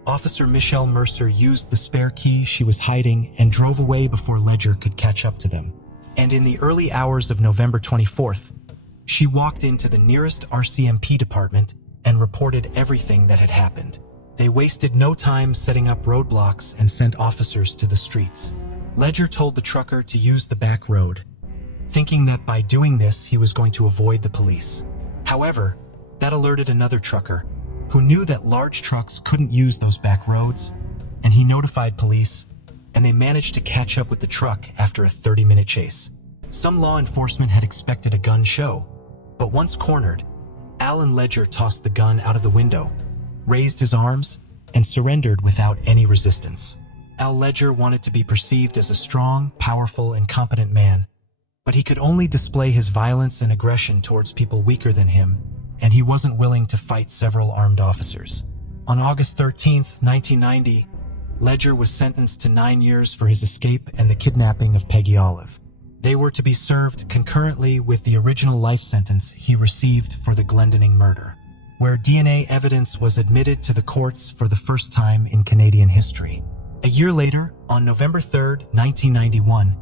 Officer Michelle Mercer used the spare key she was hiding and drove away before Leger could catch up to them. And in the early hours of November 24th, she walked into the nearest RCMP department and reported everything that had happened. They wasted no time setting up roadblocks and sent officers to the streets. Leger told the trucker to use the back road, thinking that by doing this he was going to avoid the police. However, that alerted another trucker, who knew that large trucks couldn't use those back roads, and he notified police, and they managed to catch up with the truck after a 30-minute chase. Some law enforcement had expected a gun show, but once cornered, Alan Leger tossed the gun out of the window, raised his arms, and surrendered without any resistance. Al Leger wanted to be perceived as a strong, powerful, and competent man, but he could only display his violence and aggression towards people weaker than him, and he wasn't willing to fight several armed officers. On August 13, 1990, Leger was sentenced to 9 years for his escape and the kidnapping of Peggy Olive. They were to be served concurrently with the original life sentence he received for the Glendenning murder, where DNA evidence was admitted to the courts for the first time in Canadian history. A year later, on November 3, 1991,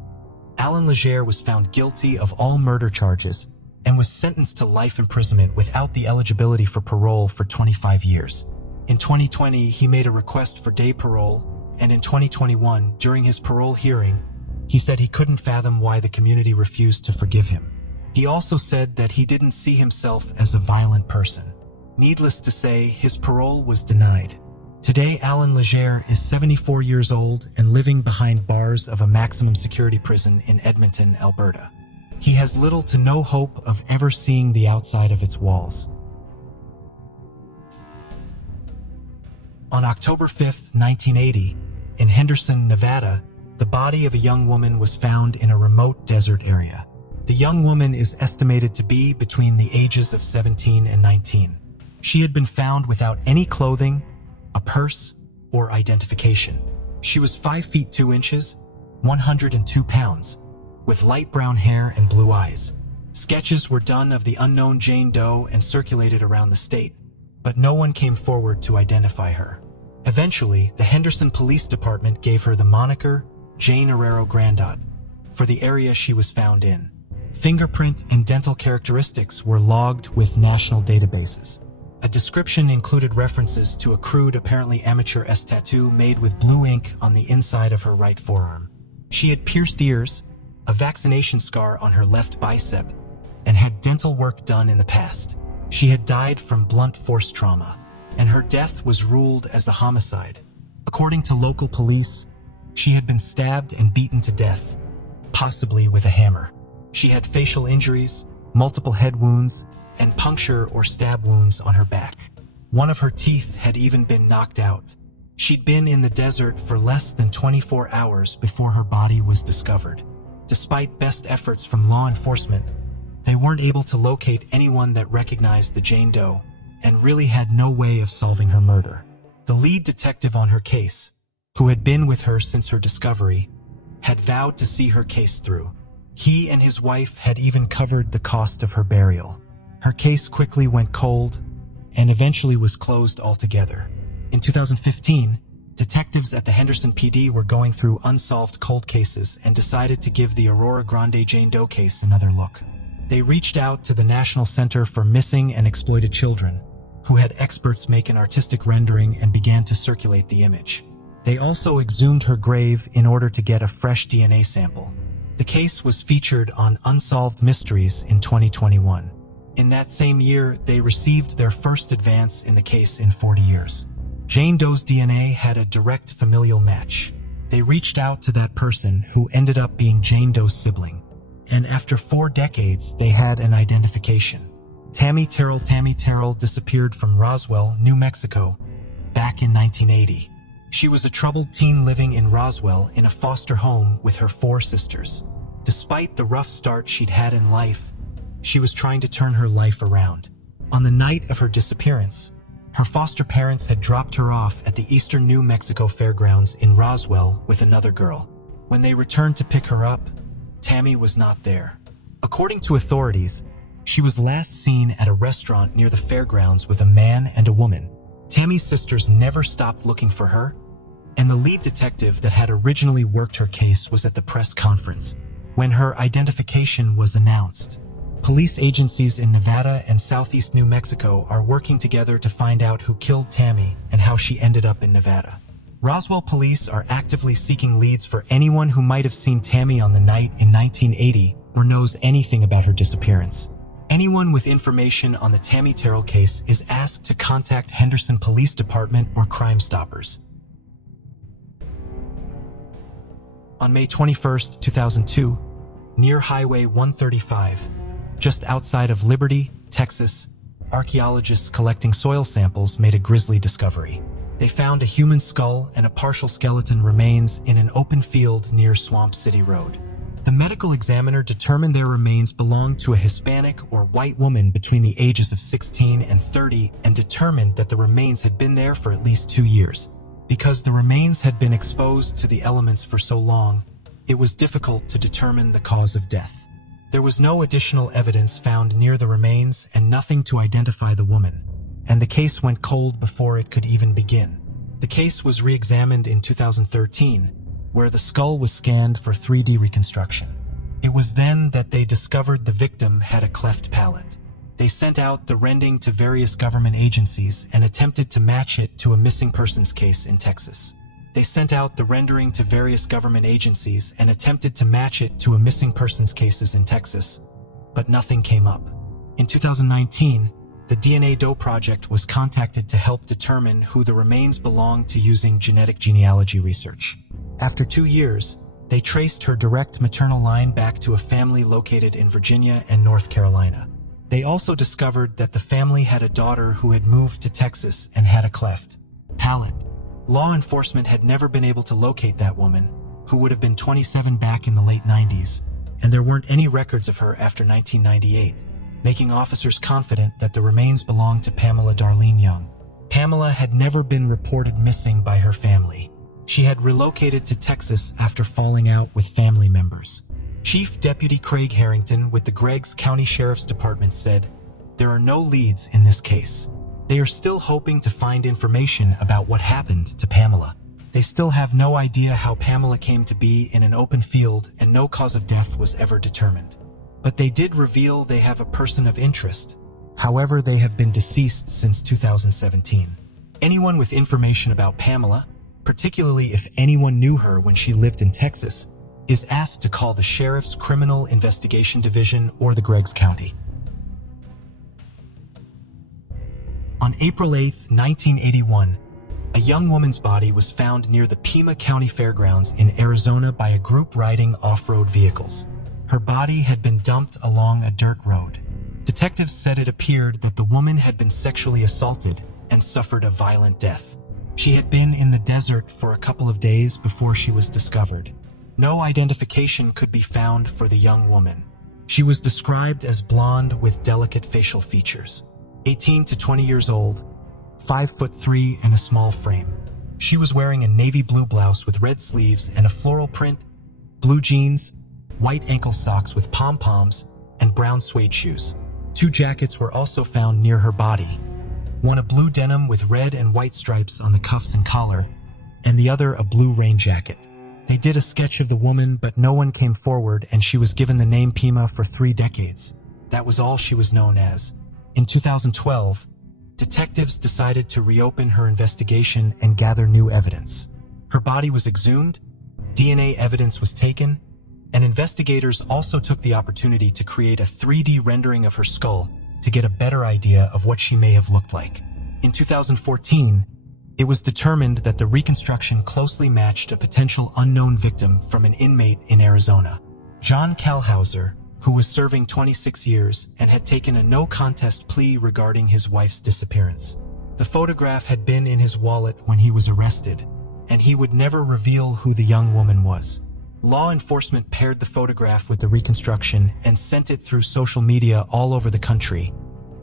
Alan Leger was found guilty of all murder charges and was sentenced to life imprisonment without the eligibility for parole for 25 years. In 2020, he made a request for day parole, and in 2021, during his parole hearing, he said he couldn't fathom why the community refused to forgive him. He also said that he didn't see himself as a violent person. Needless to say, his parole was denied. Today, Alan Leger is 74 years old and living behind bars of a maximum security prison in Edmonton, Alberta. He has little to no hope of ever seeing the outside of its walls. On October 5, 1980, in Henderson, Nevada, the body of a young woman was found in a remote desert area. The young woman is estimated to be between the ages of 17 and 19. She had been found without any clothing, a purse, or identification. She was 5 feet 2 inches, 102 pounds, with light brown hair and blue eyes. Sketches were done of the unknown Jane Doe and circulated around the state, but no one came forward to identify her. Eventually, the Henderson Police Department gave her the moniker Jane Herrero Grandot for the area she was found in. Fingerprint and dental characteristics were logged with national databases. A description included references to a crude, apparently amateur-esque tattoo made with blue ink on the inside of her right forearm. She had pierced ears, a vaccination scar on her left bicep, and had dental work done in the past. She had died from blunt force trauma, and her death was ruled as a homicide. According to local police, she had been stabbed and beaten to death, possibly with a hammer. She had facial injuries, multiple head wounds, and puncture or stab wounds on her back. One of her teeth had even been knocked out. She'd been in the desert for less than 24 hours before her body was discovered. Despite best efforts from law enforcement, they weren't able to locate anyone that recognized the Jane Doe and really had no way of solving her murder. The lead detective on her case, who had been with her since her discovery, had vowed to see her case through. He and his wife had even covered the cost of her burial. Her case quickly went cold and eventually was closed altogether. In 2015, detectives at the Henderson PD were going through unsolved cold cases and decided to give the Aurora Grande Jane Doe case another look. They reached out to the National Center for Missing and Exploited Children, who had experts make an artistic rendering and began to circulate the image. They also exhumed her grave in order to get a fresh DNA sample. The case was featured on Unsolved Mysteries in 2021. In that same year, they received their first advance in the case in 40 years. Jane Doe's DNA had a direct familial match. They reached out to that person who ended up being Jane Doe's sibling. And after 4 decades, they had an identification. Tammy Terrell disappeared from Roswell, New Mexico, back in 1980. She was a troubled teen living in Roswell in a foster home with her 4 sisters. Despite the rough start she'd had in life, she was trying to turn her life around. On the night of her disappearance, her foster parents had dropped her off at the Eastern New Mexico Fairgrounds in Roswell with another girl. When they returned to pick her up, Tammy was not there. According to authorities, she was last seen at a restaurant near the fairgrounds with a man and a woman. Tammy's sisters never stopped looking for her, and the lead detective that had originally worked her case was at the press conference when her identification was announced. Police agencies in Nevada and southeast New Mexico are working together to find out who killed Tammy and how she ended up in Nevada. Roswell police are actively seeking leads for anyone who might have seen Tammy on the night in 1980 or knows anything about her disappearance. Anyone with information on the Tammy Terrell case is asked to contact Henderson Police Department or Crime Stoppers. On May 21, 2002, near Highway 135, just outside of Liberty, Texas, archaeologists collecting soil samples made a grisly discovery. They found a human skull and a partial skeleton remains in an open field near Swamp City Road. The medical examiner determined their remains belonged to a Hispanic or white woman between the ages of 16 and 30 and determined that the remains had been there for at least 2 years. Because the remains had been exposed to the elements for so long, it was difficult to determine the cause of death. There was no additional evidence found near the remains and nothing to identify the woman, and the case went cold before it could even begin. The case was re-examined in 2013, where the skull was scanned for 3D reconstruction. It was then that they discovered the victim had a cleft palate. They sent out the rendering to various government agencies and attempted to match it to a missing persons case in Texas. They sent out the rendering to various government agencies and attempted to match it to a missing persons cases in Texas, but nothing came up. In 2019, the DNA Doe Project was contacted to help determine who the remains belonged to using genetic genealogy research. After 2 years, they traced her direct maternal line back to a family located in Virginia and North Carolina. They also discovered that the family had a daughter who had moved to Texas and had a cleft palate. Law enforcement had never been able to locate that woman, who would have been 27 back in the late 90s, and there weren't any records of her after 1998, making officers confident that the remains belonged to Pamela Darlene Young. Pamela had never been reported missing by her family. She had relocated to Texas after falling out with family members. Chief Deputy Craig Harrington with the Greggs County Sheriff's Department said, "There are no leads in this case. They are still hoping to find information about what happened to Pamela. They still have no idea how Pamela came to be in an open field and no cause of death was ever determined. But they did reveal they have a person of interest. However, they have been deceased since 2017. Anyone with information about Pamela, particularly if anyone knew her when she lived in Texas, is asked to call the Sheriff's Criminal Investigation Division or the Greggs County." On April 8, 1981, a young woman's body was found near the Pima County Fairgrounds in Arizona by a group riding off-road vehicles. Her body had been dumped along a dirt road. Detectives said it appeared that the woman had been sexually assaulted and suffered a violent death. She had been in the desert for a couple of days before she was discovered. No identification could be found for the young woman. She was described as blonde with delicate facial features, 18 to 20 years old, 5'3" and a small frame. She was wearing a navy blue blouse with red sleeves and a floral print, blue jeans, white ankle socks with pom-poms, and brown suede shoes. 2 jackets were also found near her body. One a blue denim with red and white stripes on the cuffs and collar, and the other a blue rain jacket. They did a sketch of the woman, but no one came forward, and she was given the name Pima for 3 decades. That was all she was known as. In 2012, detectives decided to reopen her investigation and gather new evidence. Her body was exhumed, DNA evidence was taken, and investigators also took the opportunity to create a 3D rendering of her skull to get a better idea of what she may have looked like. In 2014, it was determined that the reconstruction closely matched a potential unknown victim from an inmate in Arizona. John Kalhauser, who was serving 26 years and had taken a no-contest plea regarding his wife's disappearance. The photograph had been in his wallet when he was arrested, and he would never reveal who the young woman was. Law enforcement paired the photograph with the reconstruction and sent it through social media all over the country,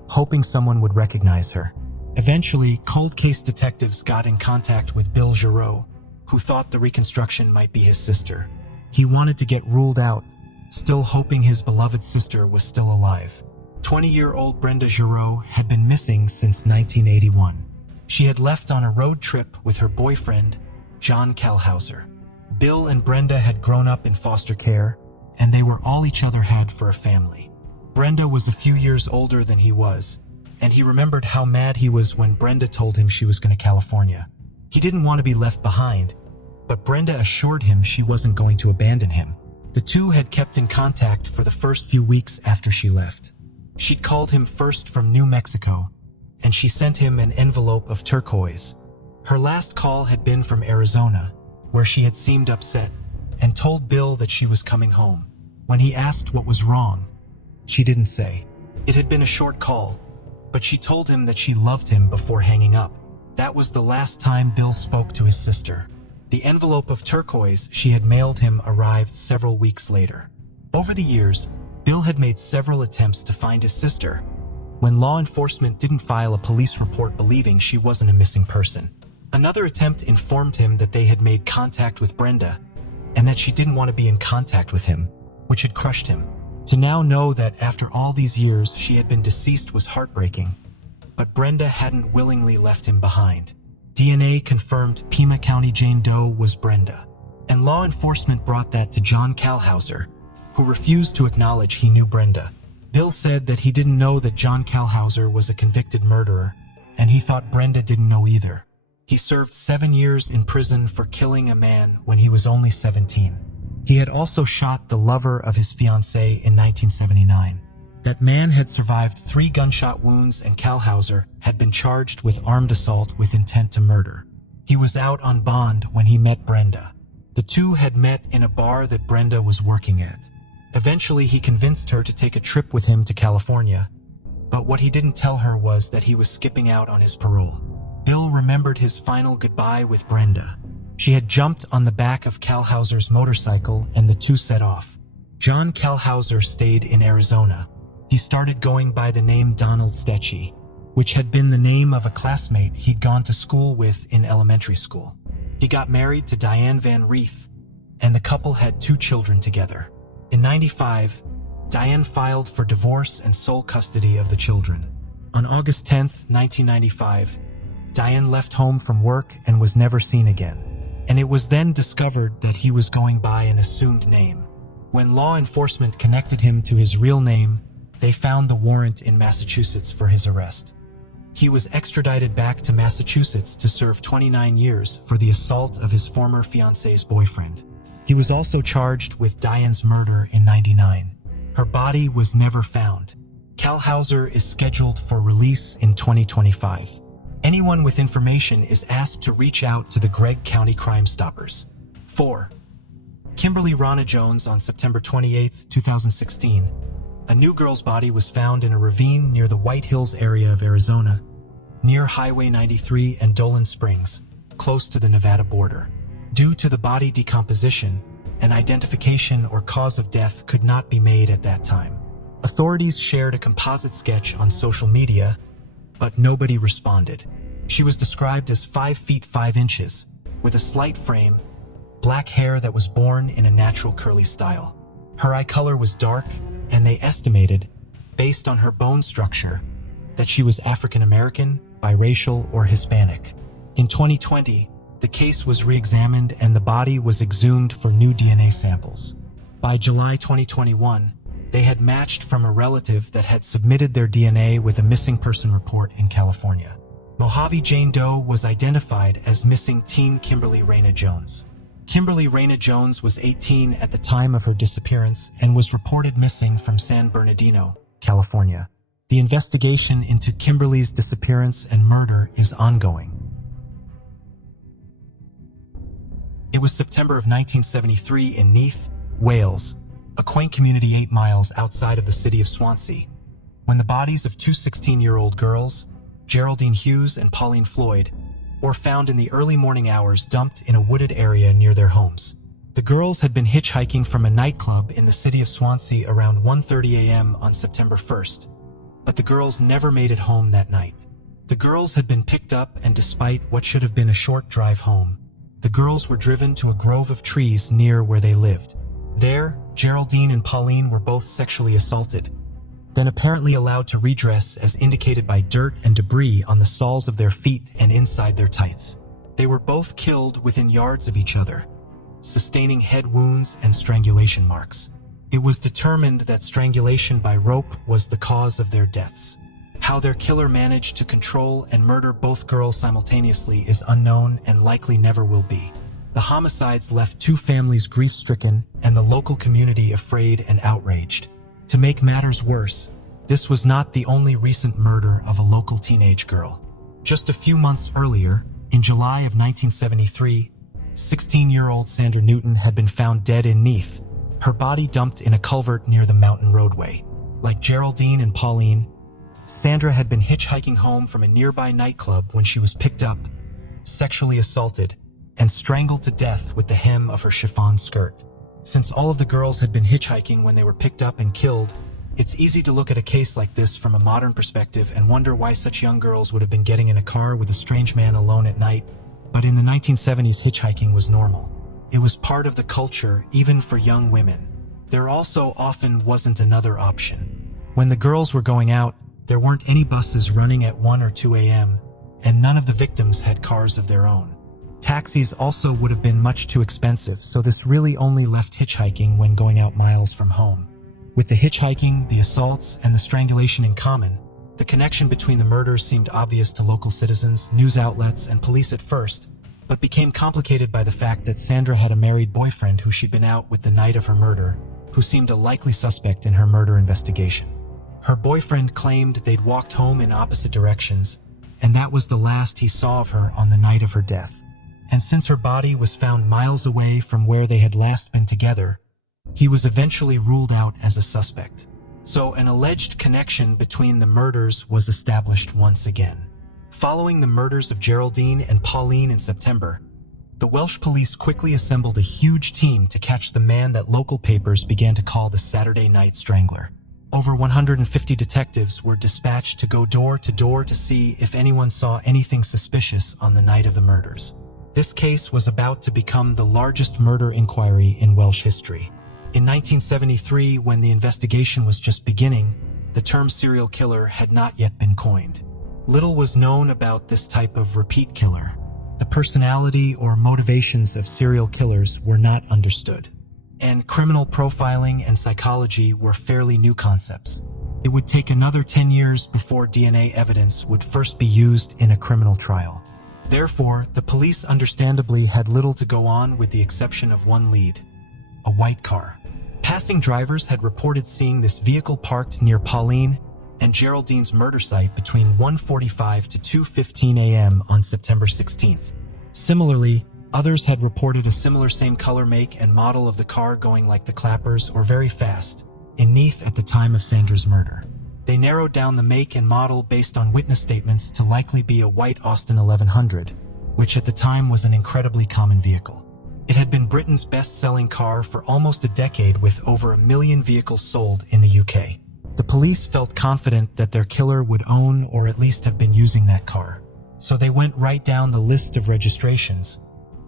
hoping someone would recognize her. Eventually, cold case detectives got in contact with Bill Giroux, who thought the reconstruction might be his sister. He wanted to get ruled out, still hoping his beloved sister was still alive. 20-year-old Brenda Giroux had been missing since 1981. She had left on a road trip with her boyfriend, John Kalhauser. Bill and Brenda had grown up in foster care, and they were all each other had for a family. Brenda was a few years older than he was, and he remembered how mad he was when Brenda told him she was going to California. He didn't want to be left behind, but Brenda assured him she wasn't going to abandon him. The two had kept in contact for the first few weeks after she left. She'd called him first from New Mexico, and she sent him an envelope of turquoise. Her last call had been from Arizona, where she had seemed upset, and told Bill that she was coming home. When he asked what was wrong, she didn't say. It had been a short call, but she told him that she loved him before hanging up. That was the last time Bill spoke to his sister. The envelope of turquoise she had mailed him arrived several weeks later. Over the years, Bill had made several attempts to find his sister, when law enforcement didn't file a police report believing she wasn't a missing person. Another attempt informed him that they had made contact with Brenda, and that she didn't want to be in contact with him, which had crushed him. To now know that after all these years she had been deceased was heartbreaking, but Brenda hadn't willingly left him behind. DNA confirmed Pima County Jane Doe was Brenda, and law enforcement brought that to John Kalhauser, who refused to acknowledge he knew Brenda. Bill said that he didn't know that John Kalhauser was a convicted murderer, and he thought Brenda didn't know either. He served 7 years in prison for killing a man when he was only 17. He had also shot the lover of his fiancée in 1979. That man had survived 3 gunshot wounds, and Kalhauser had been charged with armed assault with intent to murder. He was out on bond when he met Brenda. The two had met in a bar that Brenda was working at. Eventually, he convinced her to take a trip with him to California, but what he didn't tell her was that he was skipping out on his parole. Bill remembered his final goodbye with Brenda. She had jumped on the back of Kalhauser's motorcycle and the two set off. John Kalhauser stayed in Arizona. He started going by the name Donald Stechy, which had been the name of a classmate he'd gone to school with in elementary school. He got married to Diane Van Reeth, and the couple had 2 children together. In '95, Diane filed for divorce and sole custody of the children. On August 10, 1995, Diane left home from work and was never seen again, and it was then discovered that he was going by an assumed name. When law enforcement connected him to his real name, they found the warrant in Massachusetts for his arrest. He was extradited back to Massachusetts to serve 29 years for the assault of his former fiancée's boyfriend. He was also charged with Diane's murder in '99. Her body was never found. Kalhauser is scheduled for release in 2025. Anyone with information is asked to reach out to the Gregg County Crime Stoppers. 4. Kimberly Rana Jones. On September 28, 2016, a new girl's body was found in a ravine near the White Hills area of Arizona, near Highway 93 and Dolan Springs, close to the Nevada border. Due to the body decomposition, an identification or cause of death could not be made at that time. Authorities shared a composite sketch on social media, but nobody responded. She was described as 5 feet 5 inches, with a slight frame, black hair that was born in a natural curly style. Her eye color was dark, and they estimated, based on her bone structure, that she was African American, biracial, or Hispanic. In 2020, the case was re-examined and the body was exhumed for new DNA samples. By July 2021, they had matched from a relative that had submitted their DNA with a missing person report in California. Mojave Jane Doe was identified as missing teen Kimberly Rana Jones. Kimberly Rana Jones was 18 at the time of her disappearance and was reported missing from San Bernardino, California. The investigation into Kimberly's disappearance and murder is ongoing. It was September of 1973 in Neath, Wales, a quaint community 8 miles outside of the city of Swansea, when the bodies of 2 16-year-old girls, Geraldine Hughes and Pauline Floyd, were found in the early morning hours dumped in a wooded area near their homes. The girls had been hitchhiking from a nightclub in the city of Swansea around 1:30 a.m. on September 1st, but the girls never made it home that night. The girls had been picked up, and despite what should have been a short drive home, the girls were driven to a grove of trees near where they lived. There, Geraldine and Pauline were both sexually assaulted, then apparently allowed to redress as indicated by dirt and debris on the soles of their feet and inside their tights. They were both killed within yards of each other, sustaining head wounds and strangulation marks. It was determined that strangulation by rope was the cause of their deaths. How their killer managed to control and murder both girls simultaneously is unknown and likely never will be. The homicides left two families grief-stricken and the local community afraid and outraged. To make matters worse, this was not the only recent murder of a local teenage girl. Just a few months earlier, in July of 1973, 16-year-old Sandra Newton had been found dead in Neath, her body dumped in a culvert near the mountain roadway. Like Geraldine and Pauline, Sandra had been hitchhiking home from a nearby nightclub when she was picked up, sexually assaulted, and strangled to death with the hem of her chiffon skirt. Since all of the girls had been hitchhiking when they were picked up and killed, it's easy to look at a case like this from a modern perspective and wonder why such young girls would have been getting in a car with a strange man alone at night. But in the 1970s, hitchhiking was normal. It was part of the culture, even for young women. There also often wasn't another option. When the girls were going out, there weren't any buses running at 1 or 2 a.m., and none of the victims had cars of their own. Taxis also would have been much too expensive, so this really only left hitchhiking when going out miles from home. With the hitchhiking, the assaults, and the strangulation in common, the connection between the murders seemed obvious to local citizens, news outlets, and police at first, but became complicated by the fact that Sandra had a married boyfriend who she'd been out with the night of her murder, who seemed a likely suspect in her murder investigation. Her boyfriend claimed they'd walked home in opposite directions, and that was the last he saw of her on the night of her death. And since her body was found miles away from where they had last been together, he was eventually ruled out as a suspect. So an alleged connection between the murders was established once again. Following the murders of Geraldine and Pauline in September, the Welsh police quickly assembled a huge team to catch the man that local papers began to call the Saturday Night Strangler. Over 150 detectives were dispatched to go door to door to see if anyone saw anything suspicious on the night of the murders. This case was about to become the largest murder inquiry in Welsh history. In 1973, when the investigation was just beginning, the term serial killer had not yet been coined. Little was known about this type of repeat killer. The personality or motivations of serial killers were not understood. And criminal profiling and psychology were fairly new concepts. It would take another 10 years before DNA evidence would first be used in a criminal trial. Therefore, the police understandably had little to go on with the exception of one lead: a white car. Passing drivers had reported seeing this vehicle parked near Pauline and Geraldine's murder site between 1:45 to 2:15 a.m. on September 16th. Similarly, others had reported a similar same color, make, and model of the car going like the clappers or very fast in Neath at the time of Sandra's murder. They narrowed down the make and model based on witness statements to likely be a white Austin 1100, which at the time was an incredibly common vehicle. It had been Britain's best-selling car for almost a decade, with over 1 million vehicles sold in the UK. The police felt confident that their killer would own or at least have been using that car, so they went right down the list of registrations,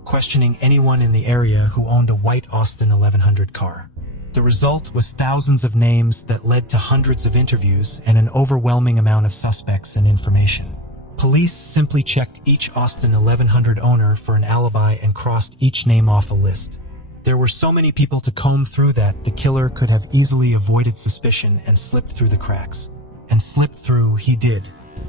questioning anyone in the area who owned a white Austin 1100 car. The result was thousands of names that led to hundreds of interviews and an overwhelming amount of suspects and information. Police simply checked each Austin 1100 owner for an alibi and crossed each name off a list. There were so many people to comb through that the killer could have easily avoided suspicion and slipped through the cracks. And slipped through he did.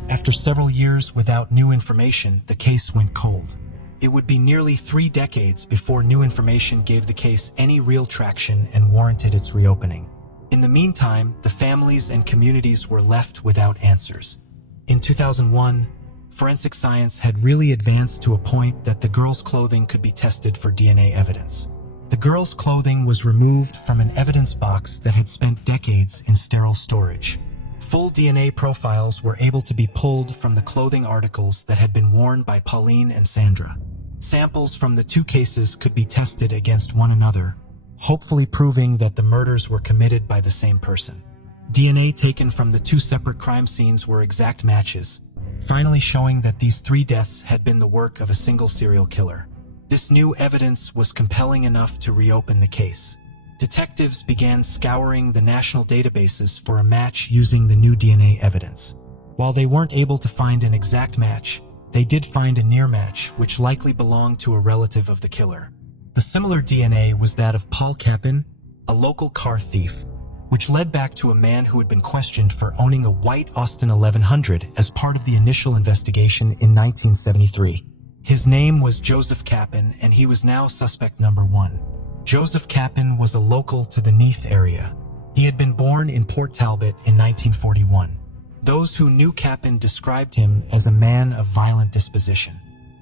After several years without new information, the case went cold. It would be nearly 3 decades before new information gave the case any real traction and warranted its reopening. In the meantime, the families and communities were left without answers. In 2001, forensic science had really advanced to a point that the girls' clothing could be tested for DNA evidence. The girls' clothing was removed from an evidence box that had spent decades in sterile storage. Full DNA profiles were able to be pulled from the clothing articles that had been worn by Pauline and Sandra. Samples from the two cases could be tested against one another, hopefully proving that the murders were committed by the same person. DNA taken from the two separate crime scenes were exact matches, finally showing that these three deaths had been the work of a single serial killer. This new evidence was compelling enough to reopen the case. Detectives began scouring the national databases for a match using the new DNA evidence. While they weren't able to find an exact match, they did find a near match which likely belonged to a relative of the killer. The similar DNA was that of Paul Capin, a local car thief, which led back to a man who had been questioned for owning a white Austin 1100 as part of the initial investigation in 1973. His name was Joseph Capin, and he was now suspect number 1. Joseph Capin was a local to the Neath area. He had been born in Port Talbot in 1941. Those who knew Capin described him as a man of violent disposition.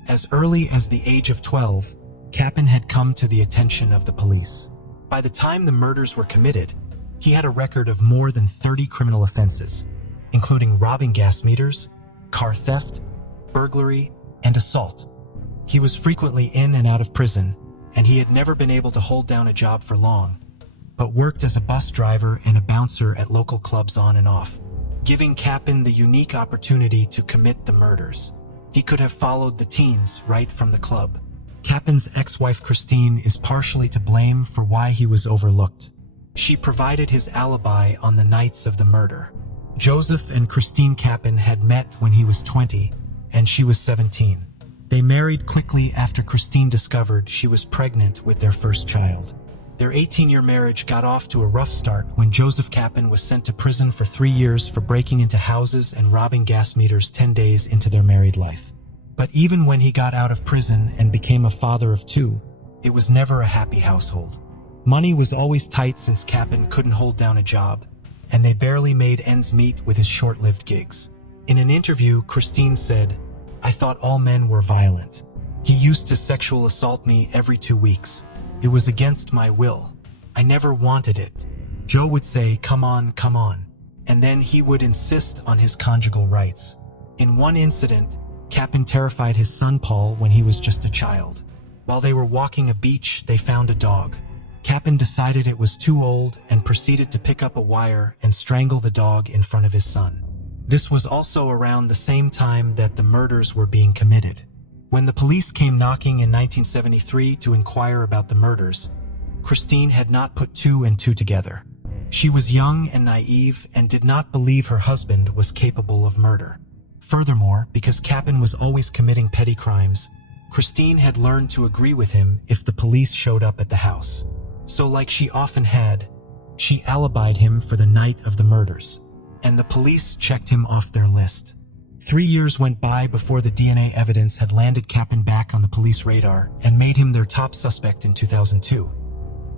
As early as the age of 12, Capin had come to the attention of the police. By the time the murders were committed, he had a record of more than 30 criminal offenses, including robbing gas meters, car theft, burglary, and assault. He was frequently in and out of prison, and he had never been able to hold down a job for long, but worked as a bus driver and a bouncer at local clubs on and off, giving Capin the unique opportunity to commit the murders. He could have followed the teens right from the club. Capin's ex-wife Christine is partially to blame for why he was overlooked. She provided his alibi on the nights of the murder. Joseph and Christine Capin had met when he was 20, and she was 17. They married quickly after Christine discovered she was pregnant with their first child. Their 18-year marriage got off to a rough start when Joseph Capin was sent to prison for 3 years for breaking into houses and robbing gas meters 10 days into their married life. But even when he got out of prison and became a father of 2, it was never a happy household. Money was always tight since Capin couldn't hold down a job, and they barely made ends meet with his short-lived gigs. In an interview, Christine said, "I thought all men were violent. He used to sexual assault me every 2 weeks. It was against my will. I never wanted it." Joe would say, come on, and then he would insist on his conjugal rights. In one incident, Capin terrified his son Paul when he was just a child. While they were walking a beach, they found a dog. Capin decided it was too old and proceeded to pick up a wire and strangle the dog in front of his son. This was also around the same time that the murders were being committed. When the police came knocking in 1973 to inquire about the murders, Christine had not put 2 and 2 together. She was young and naive and did not believe her husband was capable of murder. Furthermore, because Capin was always committing petty crimes, Christine had learned to agree with him if the police showed up at the house. So like she often had, she alibied him for the night of the murders, and the police checked him off their list. 3 years went by before the DNA evidence had landed Capin back on the police radar and made him their top suspect in 2002.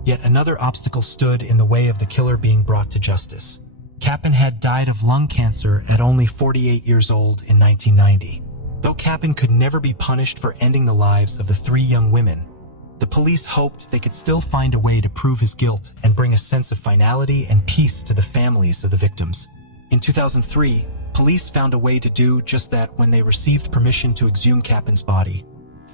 Yet another obstacle stood in the way of the killer being brought to justice. Capin had died of lung cancer at only 48 years old in 1990. Though Capin could never be punished for ending the lives of the 3 young women, the police hoped they could still find a way to prove his guilt and bring a sense of finality and peace to the families of the victims. In 2003, police found a way to do just that when they received permission to exhume Capin's body,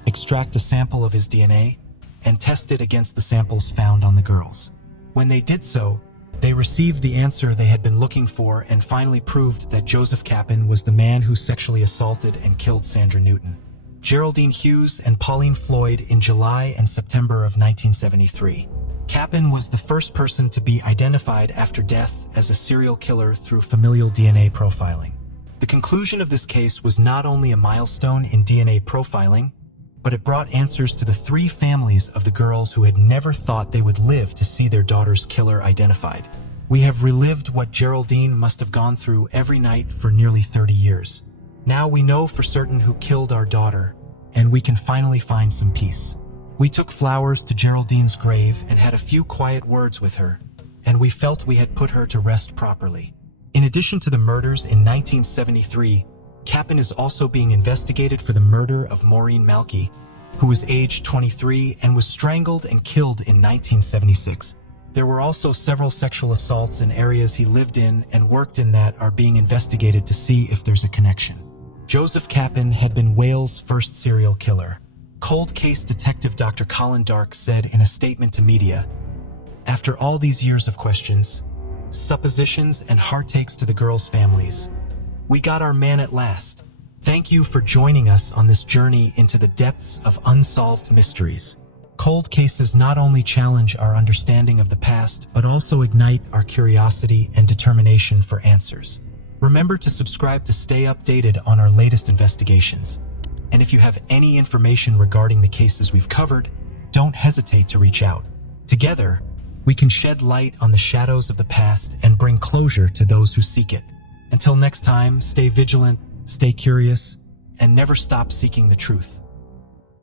extract a sample of his DNA, and test it against the samples found on the girls. When they did so, they received the answer they had been looking for and finally proved that Joseph Capin was the man who sexually assaulted and killed Sandra Newton, Geraldine Hughes, and Pauline Floyd in July and September of 1973. Capin was the first person to be identified after death as a serial killer through familial DNA profiling. The conclusion of this case was not only a milestone in DNA profiling, but it brought answers to the 3 families of the girls who had never thought they would live to see their daughter's killer identified. We have relived what Geraldine must have gone through every night for nearly 30 years. Now we know for certain who killed our daughter, and we can finally find some peace. We took flowers to Geraldine's grave and had a few quiet words with her, and we felt we had put her to rest properly. In addition to the murders in 1973, Capin is also being investigated for the murder of Maureen Malky, who was aged 23 and was strangled and killed in 1976. There were also several sexual assaults in areas he lived in and worked in that are being investigated to see if there's a connection. Joseph Capin had been Wales' first serial killer. Cold case detective Dr. Colin Dark said in a statement to media, "After all these years of questions, suppositions, and heartaches to the girls' families, we got our man at last. Thank you for joining us on this journey into the depths of unsolved mysteries." Cold cases not only challenge our understanding of the past, but also ignite our curiosity and determination for answers. Remember to subscribe to stay updated on our latest investigations. And if you have any information regarding the cases we've covered, don't hesitate to reach out. Together, we can shed light on the shadows of the past and bring closure to those who seek it. Until next time, stay vigilant, stay curious, and never stop seeking the truth.